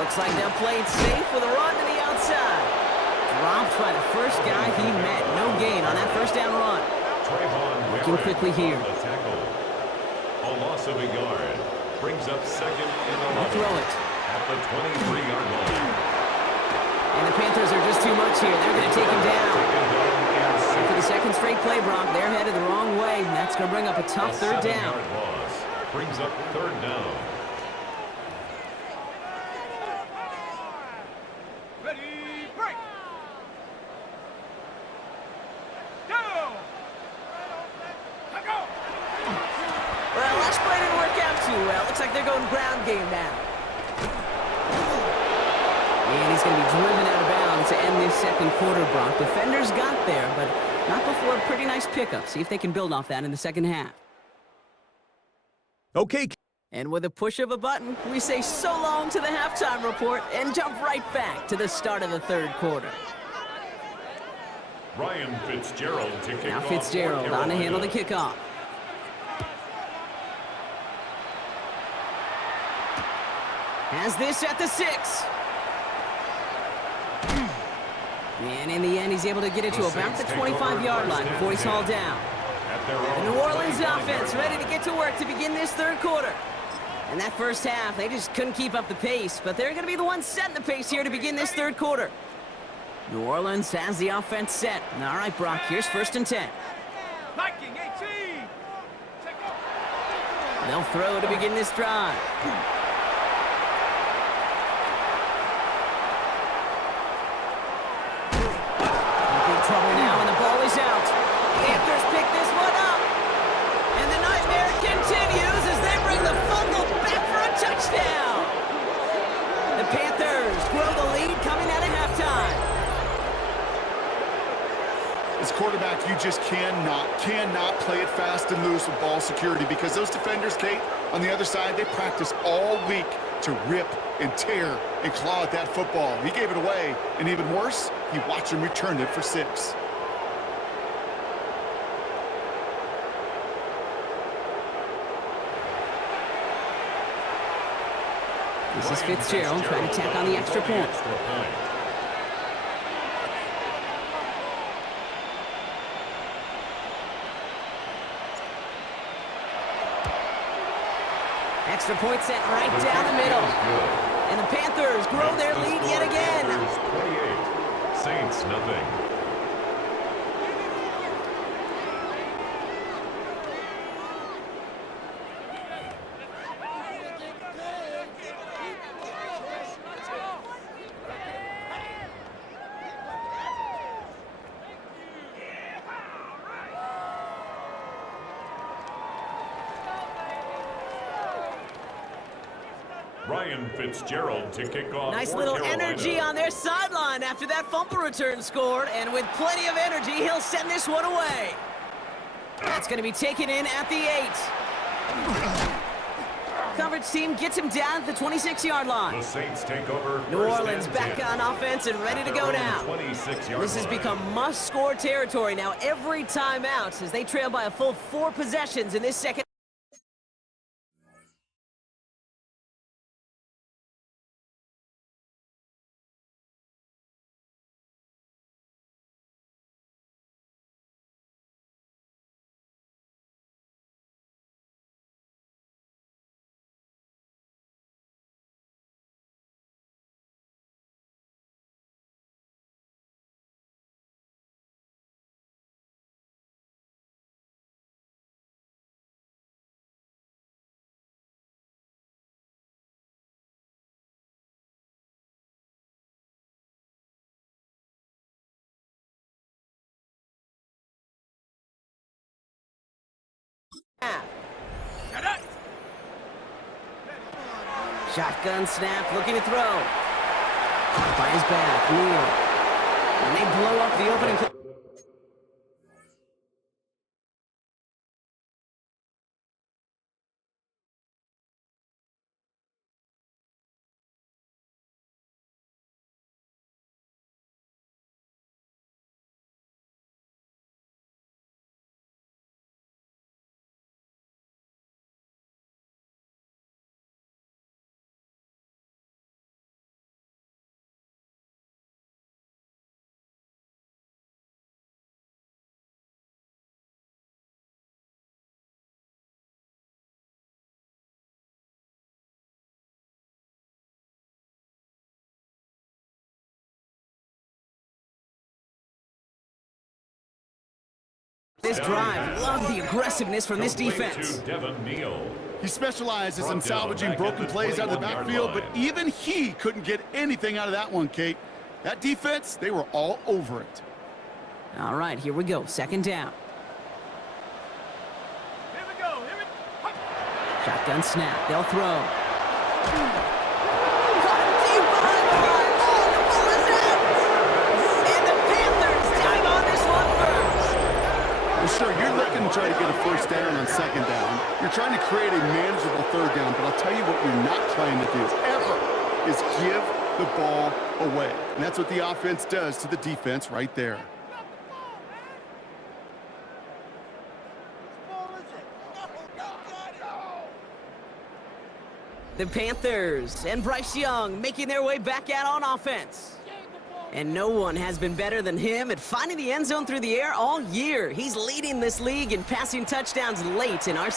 Looks like they'll play it safe with a run to the outside. Dropped by the first guy he met. No gain on that 1st down run. Looking quickly here. A loss of a yard. Brings up 2nd and 11. They'll throw it. At the 23-yard line. And the Panthers are just too much here. They're going to take him down. And for the 2nd straight play, Brock, they're headed the wrong way. And that's going to bring up a tough 3rd down. Loss. Brings up 3rd down. Well, looks like they're going ground game now. And he's going to be driven out of bounds to end this 2nd quarter, Brock. Defenders got there, but not before a pretty nice pickup. See if they can build off that in the 2nd half. Okay. And with a push of a button, we say so long to the halftime report and jump right back to the start of the 3rd quarter. Ryan Fitzgerald to kick now off. Fitzgerald on to handle the kickoff. Has this at the 6. And in the end, he's able to get it to about the 25-yard line before he's hauled down. The New Orleans offense ready to get to work to begin this 3rd quarter. In that 1st half, they just couldn't keep up the pace, but they're going to be the ones setting the pace here to begin this 3rd quarter. New Orleans has the offense set. All right, Brock, here's 1st and 10. Viking 18. They'll throw to begin this drive. Trouble now, and the ball is out. Panthers pick this one up. And the nightmare continues as they bring the fumble back for a touchdown. The Panthers grow the lead coming out of halftime. As quarterback, you just cannot play it fast and loose with ball security because those defenders, Kate, on the other side, they practice all week to rip and tear and claw at that football. He gave it away, and even worse, he watched him return it for 6. This is Fitzgerald trying to tack on the extra point. Extra point set right down the middle. And the Panthers grow their lead yet again. 28, Saints nothing. Ryan Fitzgerald to kick off. Nice for little Carolina. energy on their sideline after that fumble return scored, and with plenty of energy, he'll send this one away. That's going to be taken in at the 8. Coverage team gets him down at the 26-yard line. The Saints take over. New Orleans back 10. on offense and ready to go now. 26-yard This has line. become must-score territory now every time out as they trail by a full 4 possessions in this second. Shotgun snap, looking to throw. By his back, Neal. And they blow up the opening. This drive, love the aggressiveness from this defense. Devin Neal. He specializes in salvaging broken plays out of the backfield, but even he couldn't get anything out of that one, Kate. That defense, they were all over it. All right, here we go. Second down. Here we go. Shotgun snap. They'll throw. Caught him deep behind the line. Oh, the ball is out. And the Panthers time on this one first. Well, sure, you're looking to try to get a first down on second down. You're trying to create a manageable third down, but I'll tell you what you're not trying to do ever is give the ball away. And that's what the offense does to the defense right there. The Panthers and Bryce Young making their way back out on offense. And no one has been better than him at finding the end zone through the air all year. He's leading this league in passing touchdowns late in our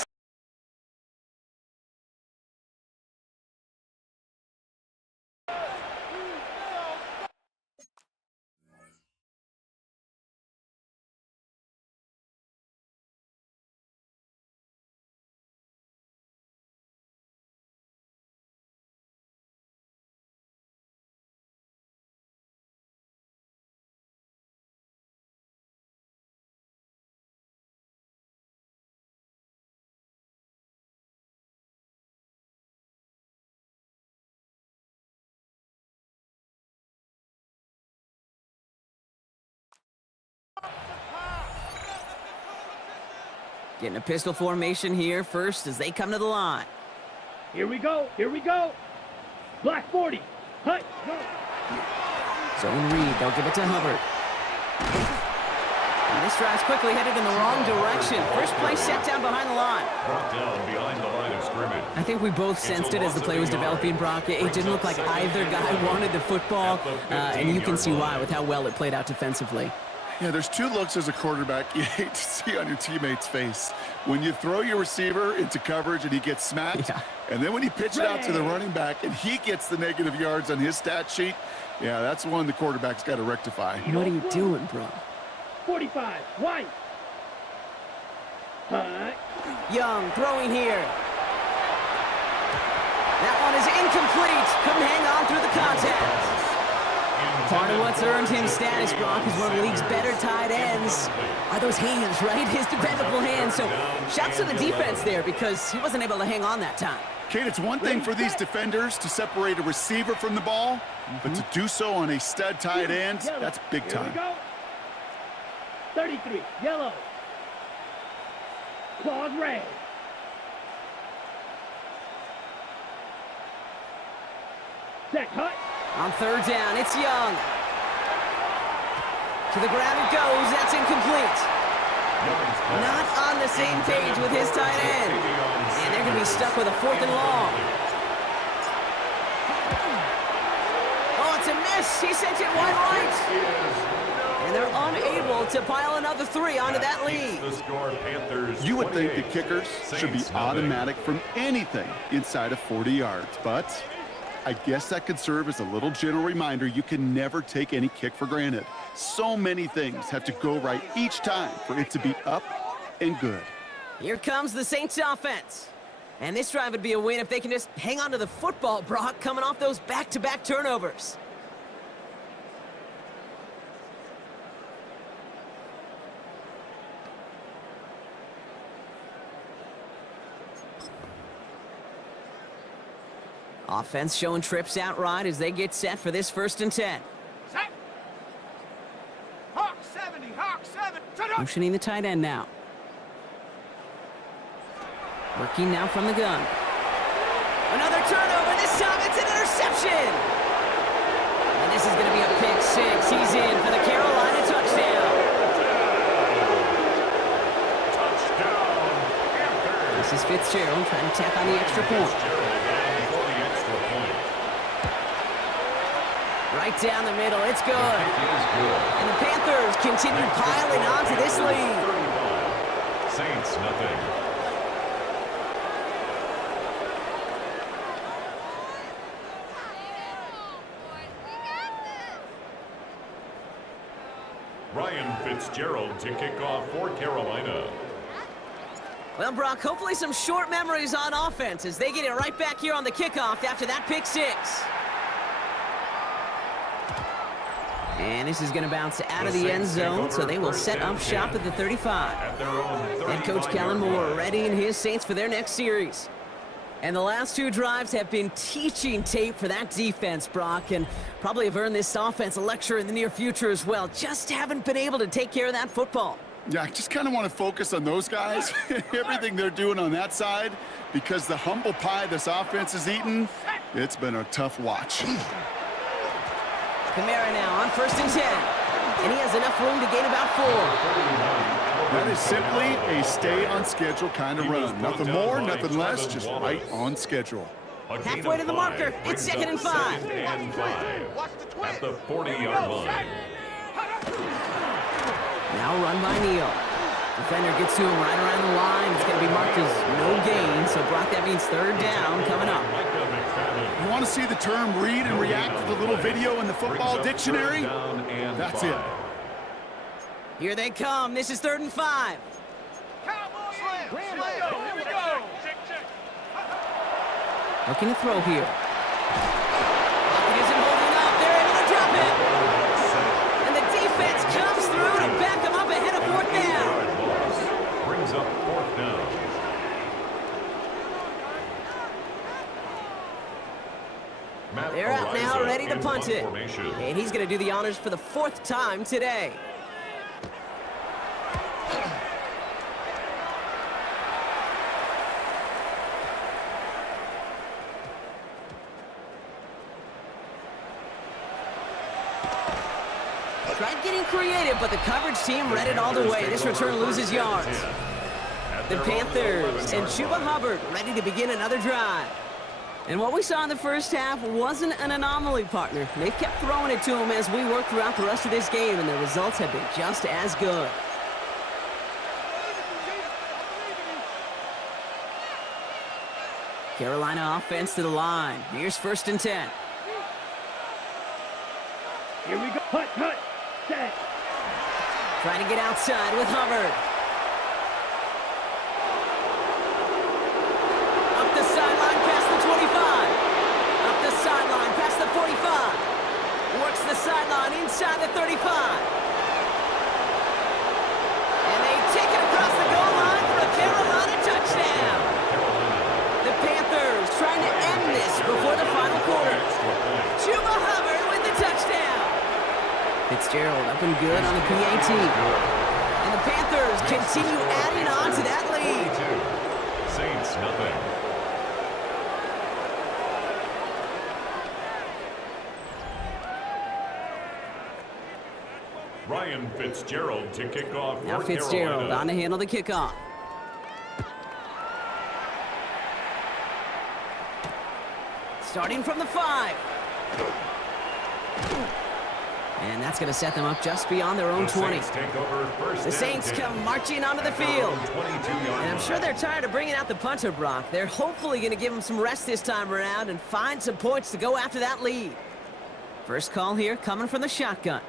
Getting a pistol formation here first as they come to the line. Here we go. Here we go. Black 40. Hut. Go. Zone read. They'll give it to Hubbard. And this drive's quickly headed in the wrong direction. First play set down behind the line. Brought down behind the line of scrimmage. I think we both sensed it as the play was developing, Brock. It didn't look like either guy wanted the football, and you can see why with how well it played out defensively. Yeah, there's two looks as a quarterback you hate to see on your teammate's face. When you throw your receiver into coverage and he gets smacked, and then when you pitch it out to the running back and he gets the negative yards on his stat sheet, yeah, that's one the quarterback's got to rectify. What are you doing, bro? 45. White. Hut. Young throwing here. That one is incomplete. Couldn't hang on through the contact. Part of what's earned him status, Brock, is one of the league's better tight ends are those hands, right? His dependable hands. So shouts to the defense there because he wasn't able to hang on that time. Kate, it's one thing for these defenders to separate a receiver from the ball, but to do so on a stud tight end, that's big time. Here we go. 33. Yellow. Claws red. Set. Hut. On third down, it's Young. To the ground it goes. That's incomplete. Not on the same page with his tight end. And they're going to be stuck with a 4th and long. Oh, it's a miss. He sent it wide right. And they're unable to pile another 3 onto that lead. You would think the kickers should be automatic from anything inside of 40 yards, but I guess that could serve as a little gentle reminder you can never take any kick for granted. So many things have to go right each time for it to be up and good. Here comes the Saints offense. And this drive would be a win if they can just hang on to the football, Brock, coming off those back-to-back turnovers. Offense showing trips outright as they get set for this 1st and 10. Set. Hawk 70. Hawk 7. Set up. Motioning the tight end now. Working now from the gun. Another turnover. This time it's an interception. And this is going to be a pick 6. He's in for the Carolina touchdown. This is Fitzgerald trying to tack on the extra point. Right down the middle, it's good. And the Panthers continue piling onto this lead. Saints, nothing. Ryan Fitzgerald to kick off for Carolina. Well, Brock, hopefully some short memories on offense as they get it right back here on the kickoff after that pick 6. And this is going to bounce out of the end zone, so they will set up shop at the 35. Head coach Kellen Moore readying his Saints for their next series. And the last 2 drives have been teaching tape for that defense, Brock, and probably have earned this offense a lecture in the near future as well. Just haven't been able to take care of that football. Yeah, I just kind of want to focus on those guys, everything they're doing on that side, because the humble pie this offense has eaten, it's been a tough watch. Kamara now on 1st and 10. And he has enough room to gain about 4. That is simply a stay on schedule kind of run. Nothing more, nothing less, just right on schedule. Halfway to the marker, it's 2nd and 5. At the 40-yard line. Now run by Neal. Defender gets to him right around the line. It's going to be marked as no gain. So, Brock, that means 3rd down coming up. You want to see the term read and react to the little video in the football dictionary? That's it. Here they come. This is 3rd and 5. Looking to throw here. Pocket isn't holding up. They're able to drop it. And the defense comes through to back them up ahead of 4th down. Brings up 4th down. They're out now, ready to punt it. And he's going to do the honors for the 4th time today. Tried getting creative, but the coverage team read it all the way. This return loses yards. The Panthers and Chuba Hubbard ready to begin another drive. And what we saw in the first half wasn't an anomaly, partner. They've kept throwing it to him as we work throughout the rest of this game, and the results have been just as good. Carolina offense to the line. Here's 1st and 10. Here we go. Cut, set. Trying to get outside with Hubbard. Up the sideline past the 25. Up the sideline past the 45. Works the sideline inside the 35. And they take it across the goal line for a Carolina touchdown. The Panthers trying to end this before the final quarter. Chuba Hubbard with the touchdown. Fitzgerald up and good on the PAT. And the Panthers continue adding on to that lead. Saints nothing. Ryan Fitzgerald to kick off. Now Fitzgerald on to handle the kickoff. Starting from the 5. And that's going to set them up just beyond their own 20. The Saints come marching onto the field. And I'm sure they're tired of bringing out the punter, Brock. They're hopefully going to give him some rest this time around and find some points to go after that lead. First call here coming from the shotgun.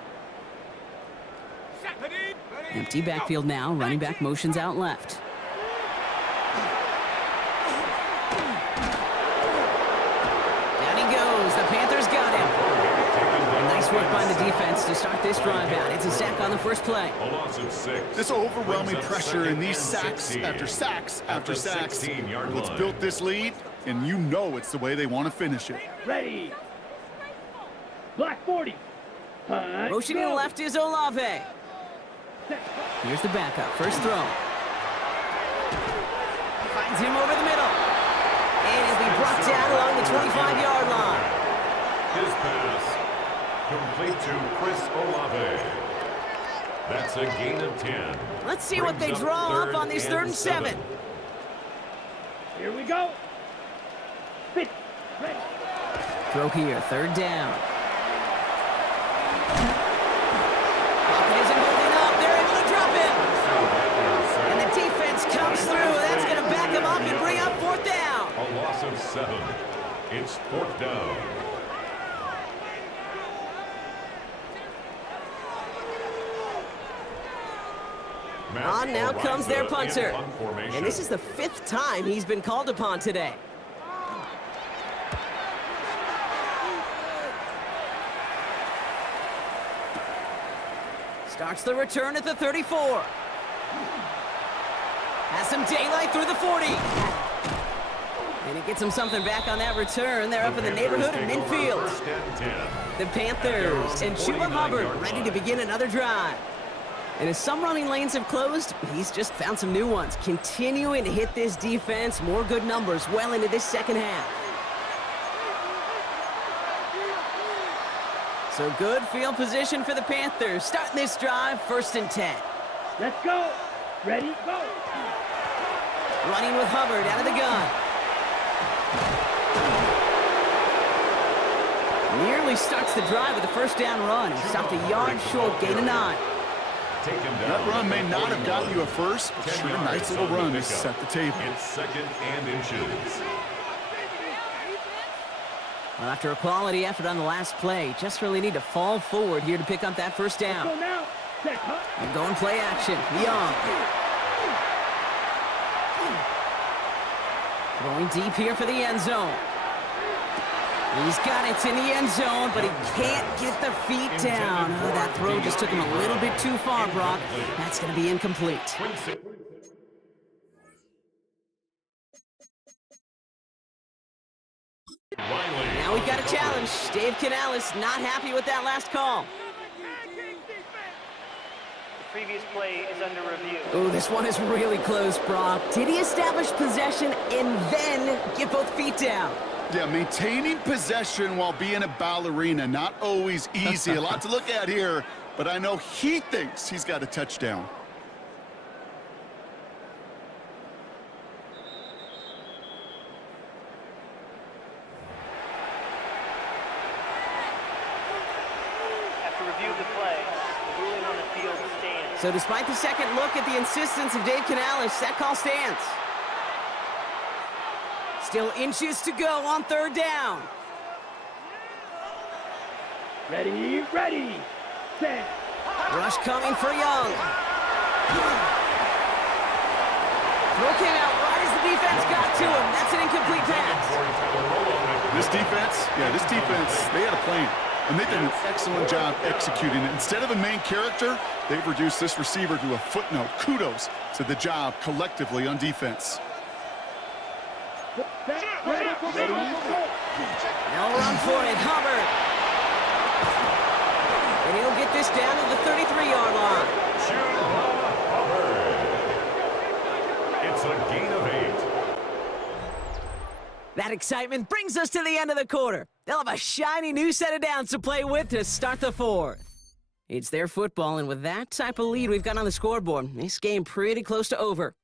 Empty backfield now. Running back motions out left. Down he goes. The Panthers got him. Nice work by the defense to start this drive out. It's a sack on the first play. A loss of 6. This overwhelming pressure and these sacks after sacks after sacks. Let's build this lead, and you know it's the way they want to finish it. Ready. Black 40. Motioning left is Olave. Here's the backup. First throw. Finds him over the middle. And he'll be brought down along the 25-yard line. His pass complete to Chris Olave. That's a gain of 10. Let's see what they draw up on these 3rd and 7. Here we go. Fit. Ready. Throw here. 3rd down. Pocket isn't holding up. They're able to drop him. And the defense comes through. That's going to back him up and bring up 4th down. A loss of 7. It's 4th down. On now comes their punter. And this is the 5th time he's been called upon today. Starts the return at the 34. Has some daylight through the 40. And he gets him something back on that return. They're up in the neighborhood of midfield. The Panthers and Chuba Hubbard ready to begin another drive. And as some running lanes have closed, he's just found some new ones, continuing to hit this defense. More good numbers well into this second half. So good field position for the Panthers. Starting this drive, 1st and 10. Let's go. Ready, go. Running with Hubbard out of the gun. Nearly starts the drive with a 1st down run. He stopped a yard short, gain of 9. That run may not have gotten you a first, but sure, a nice little run to set the table. It's 2nd and inches. Well, after a quality effort on the last play, just really need to fall forward here to pick up that 1st down. Go now. Set, And going play action. Young. Going deep here for the end zone. He's got it in the end zone, but he can't get the feet down. Oh, that throw just took him a little bit too far, Brock. That's going to be incomplete. Now we've got a challenge. Dave Canales not happy with that last call. The previous play is under review. Oh, this one is really close, Brock. Did he establish possession and then get both feet down? Yeah, maintaining possession while being a ballerina, not always easy. A lot to look at here. but I know he thinks he's got a touchdown. After review of the play, the ruling on the field stands. So despite the second look at the insistence of Dave Canales, that call stands. Still inches to go on third down. Ready, ready, set. Rush coming for Young. Throw came out right as the defense got to him. That's an incomplete pass. This defense, they had a plan, and they did an excellent job executing it. Instead of a main character, they've reduced this receiver to a footnote. Kudos to the job collectively on defense. Ready, ready. They'll run for it, Hubbard. And he'll get this down to the 33-yard line. It's a gain of 8. That excitement brings us to the end of the quarter. They'll have a shiny new set of downs to play with to start the fourth. It's their football, and with that type of lead we've got on the scoreboard, this game pretty close to over.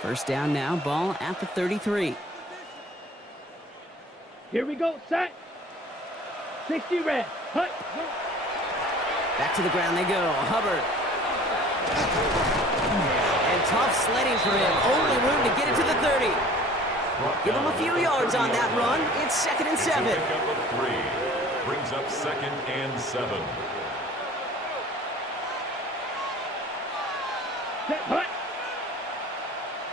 First down now, ball at the 33. Here we go, set. 60 red. Hut. Back to the ground they go. Hubbard. And tough sledding for him. Only room to get it to the 30. Give him a few yards on that run. It's 2nd and 7. It's a pickup of 3. Brings up 2nd and 7. Set. Hut.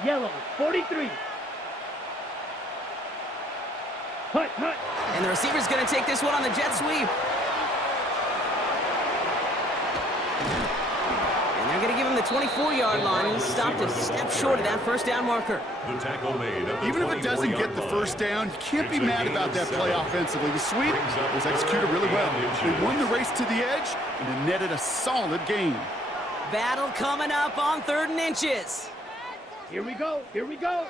Yellow, 43. Hut, hut. And the receiver's going to take this one on the jet sweep. And they're going to give him the 24-yard line. He stopped a step short of that first down marker. The tackle made at the Even if it doesn't get the first down, you can't be mad about that play offensively. The sweep was executed really well. They won the race to the edge, and it netted a solid gain. Battle coming up on 3rd and inches. Here we go, here we go.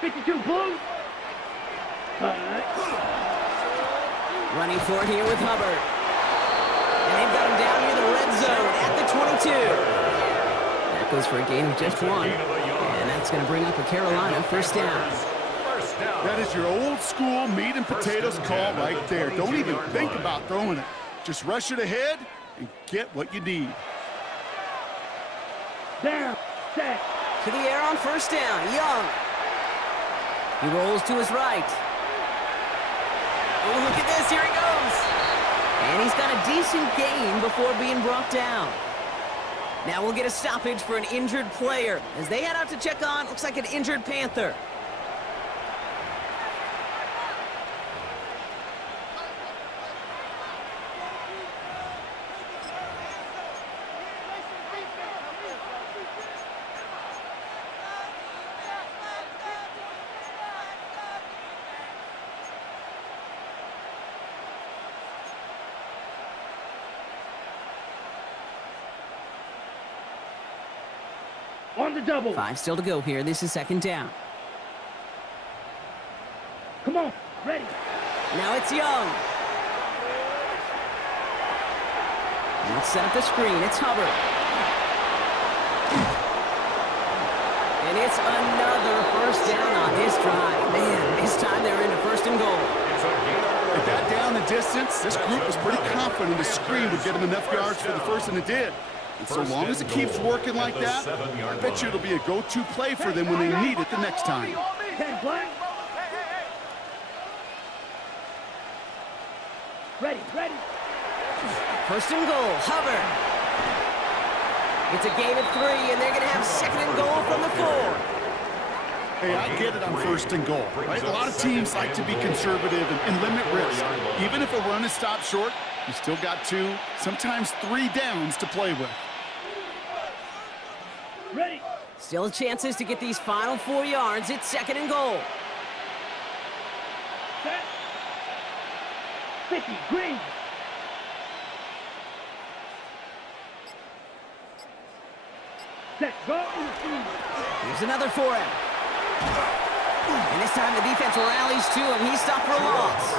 52 blue. Running for it here with Hubbard. And they've got him down near the red zone at the 22. That goes for a gain of just 1. And that's going to bring up a Carolina first down. That is your old school meat and potatoes call right there. Don't even think about throwing it. Just rush it ahead and get what you need. Down, set. To the air on first down, Young. He rolls to his right. Oh, look at this, here he goes. And he's got a decent gain before being brought down. Now we'll get a stoppage for an injured player. As they head out to check on, looks like an injured Panther. On the double. 5 still to go here. This is 2nd down. Come on, ready. Now it's Young. Let's set up the screen. It's Hubbard. And it's another first down on this drive. Man, this time they're into 1st and goal. At that down the distance, this group was pretty confident the screen would get them enough yards for the first, and it did. And so long as it keeps working like that, I bet you it'll be a go-to play for them when they need it the next time. 10 black. Ready, ready. 1st and goal, Hubbard. It's a gain of 3, and they're going to have 2nd and goal from the 4. Hey, I get it on 1st and goal, right? A lot of teams like to be conservative and limit risk. Even if a run is stopped short, you still got 2, sometimes 3 downs to play with. Ready. Still chances to get these final 4 yards. It's 2nd and goal. Set. 50, green. Set, go. Here's another for him. And this time the defense rallies to him. He's stopped for a loss.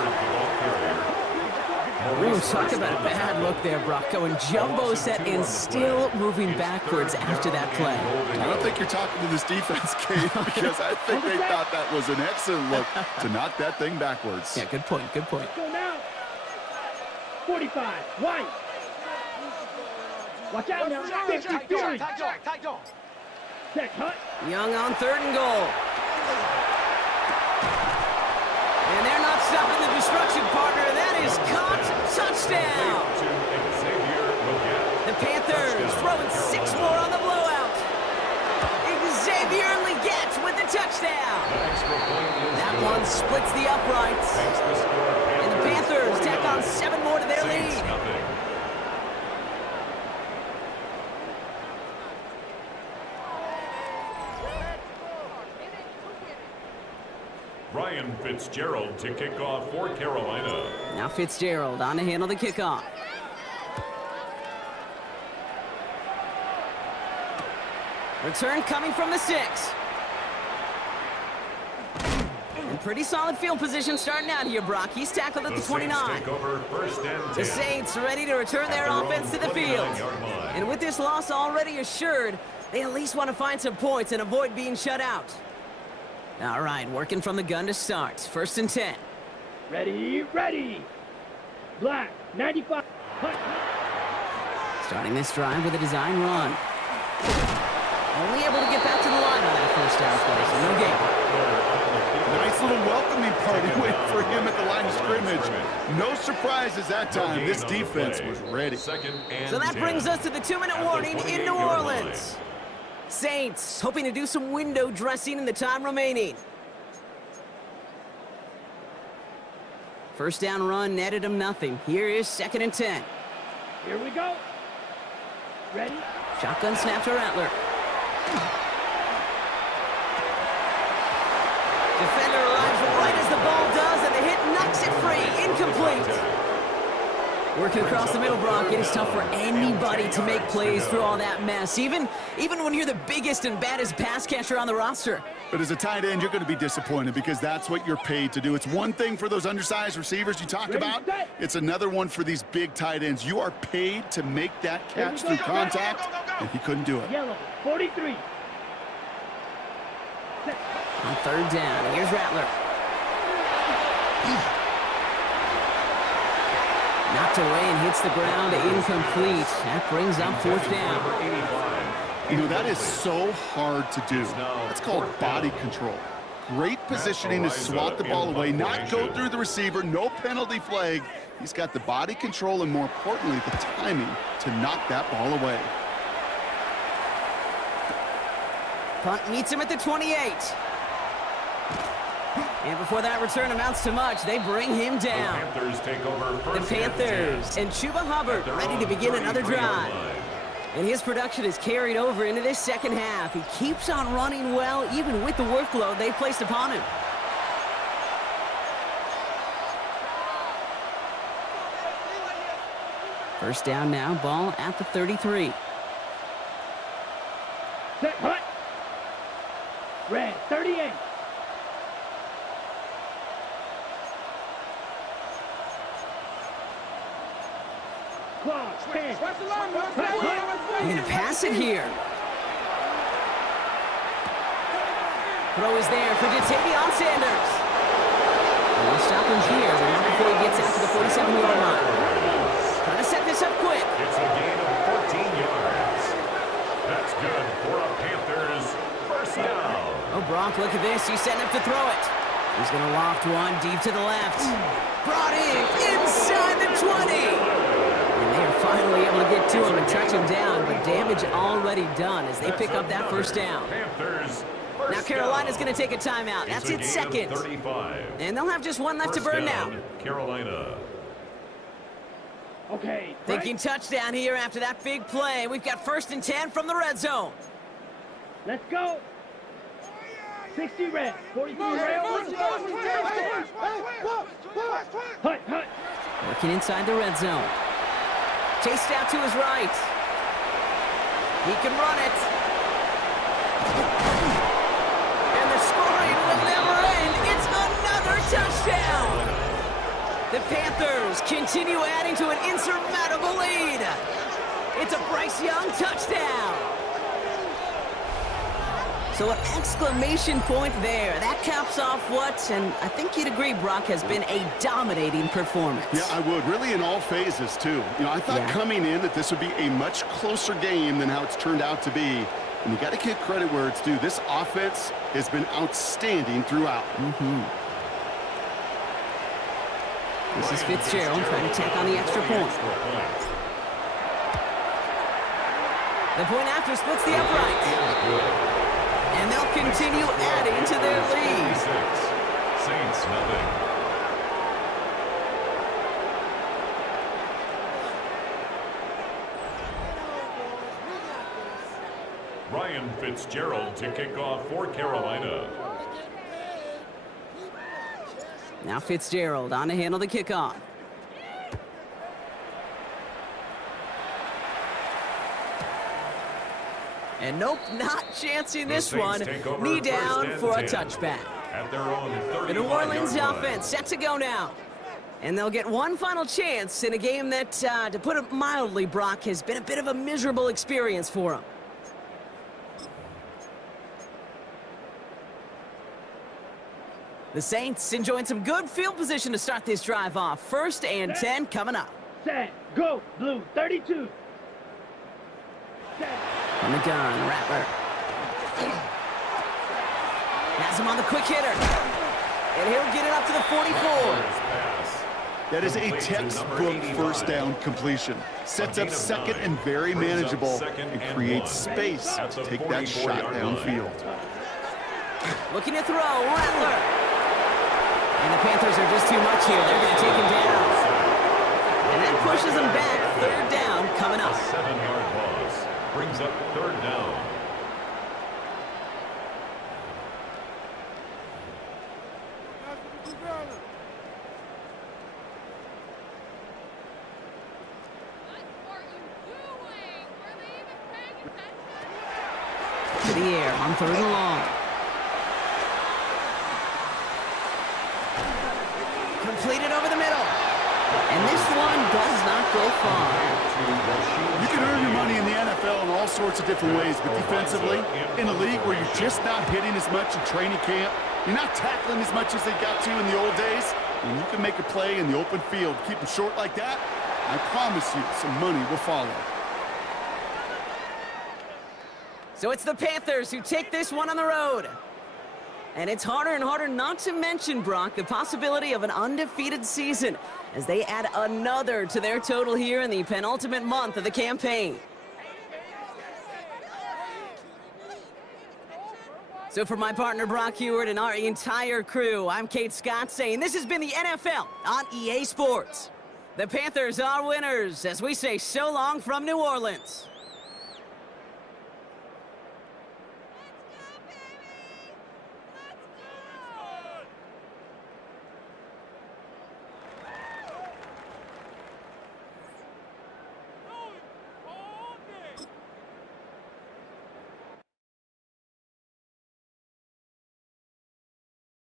Ooh, talk about a bad look there, Brock. Going jumbo set and still moving backwards after that play. I don't think you're talking to this defense, Kate, because I think they thought that was an excellent look to knock that thing backwards. Yeah, good point, good point. Go now. 45, white. Watch out now. 50, fury. Set, cut. Young on 3rd and goal. And they're not stopping the destruction, partner. That is caught. Touchdown. The Panthers throwing 6 more on the blowout. Xavier Leggett with the touchdown. That one splits the uprights. And the Panthers tack on 7 more to their lead. Ryan Fitzgerald to kick off for Carolina. Now Fitzgerald on to handle the kickoff. Return coming from the 6. And pretty solid field position starting out here, Brock. He's tackled at the 29. The Saints ready to return their offense to the field. And with this loss already assured, they at least want to find some points and avoid being shut out. All right, working from the gun to start. 1st and 10. Ready, ready. Black, 95. Cut. Starting this drive with a design run. Only able to get back to the line on that 1st down play, so no gain. Nice little welcoming party wait for him at the line of scrimmage. No surprises that time. This defense was ready. So that brings us to the 2-minute warning in New Orleans. Saints hoping to do some window dressing in the time remaining. 1st down run netted him nothing. Here is 2nd and 10. Here we go. Ready? Shotgun snap to Rattler. Defender arrives right as the ball does, and the hit knocks it free. Incomplete. Working across the middle, Brock, it is tough for anybody to make plays through all that mess, even when you're the biggest and baddest pass catcher on the roster. But as a tight end, you're going to be disappointed because that's what you're paid to do. It's one thing for those undersized receivers you talk about. It's another one for these big tight ends. You are paid to make that catch through contact, and he couldn't do it. Yellow, 43. On 3rd down, here's Rattler. Knocked away and hits the ground, incomplete. That brings up 4th down. You know, that is so hard to do. That's called body control. Great positioning to swat the ball away, not go through the receiver, no penalty flag. He's got the body control and, more importantly, the timing to knock that ball away. Punt meets him at the 28. And before that return amounts to much, they bring him down. The Panthers take over. The Panthers and Chuba Hubbard ready to begin another drive. And his production is carried over into this 2nd half. He keeps on running well, even with the workload they've placed upon him. First down now, ball at the 33. Set, cut. Red, 38. Claws, 10. They're going to pass it here. Throw is there for Jatavion Sanders. And they'll stop him here, but not before he gets out to the 47-yard line. Trying to set this up quick. It's a gain of 14 yards. That's good for a Panthers 1st down. Oh, Brock, look at this. He's setting up to throw it. He's going to loft one deep to the left. Brought in inside the 20. And they are finally able to get to him and touch him down, but damage already done as they pick up that 1st down. Panthers. Now Carolina's going to take a timeout. That's its 2nd. 35. And they'll have just one left to burn now. Carolina. Okay. Thinking touchdown here after that big play. We've got 1st and 10 from the red zone. Let's go. 60 red, 43 rail. Hut. Working inside the red zone. Chased out to his right. He can run it. And the scoring will never end. It's another touchdown. The Panthers continue adding to an insurmountable lead. It's a Bryce Young touchdown. So an exclamation point there. That caps off what, and I think you'd agree, Brock, has been a dominating performance. Yeah, I would. Really in all phases, too. You know, I thought coming in that this would be a much closer game than how it's turned out to be. And you got to give credit where it's due. This offense has been outstanding throughout. This is Fitzgerald trying to tack on the extra point. The point after splits the upright. And they'll continue adding to their lead. Saints nothing. Ryan Fitzgerald to kick off for Carolina. Now Fitzgerald on to handle the kickoff. And nope, not chancing this one. Knee down for a touchback. At their own 35-yard The New Orleans line. offense set to go now. And they'll get one final chance in a game that, to put it mildly, Brock, has been a bit of a miserable experience for them. The Saints enjoying some good field position to start this drive off. 1st and 10 coming up. Set, go, blue, 32. Set. From the gun, Rattler. Has him on the quick hitter. And he'll get it up to the 44. That is a textbook first down completion. Sets up second and very manageable and creates space to take that shot downfield. Looking to throw, Rattler. And the Panthers are just too much here. They're going to take him down. And that pushes them back. 3rd down coming up. 7-yard loss brings up 3rd down. To the air on 3rd and long. Completed over the middle. And this one does not go far. You can earn your money in the NFL in all sorts of different ways, but defensively, in a league where you're just not hitting as much in training camp, you're not tackling as much as they got to in the old days, and you can make a play in the open field, keep them short like that, I promise you some money will follow. So it's the Panthers who take this one on the road. And it's harder and harder not to mention, Brock, the possibility of an undefeated season as they add another to their total here in the penultimate month of the campaign. So for my partner Brock Heward and our entire crew, I'm Kate Scott saying this has been the NFL on EA Sports. The Panthers are winners as we say so long from New Orleans.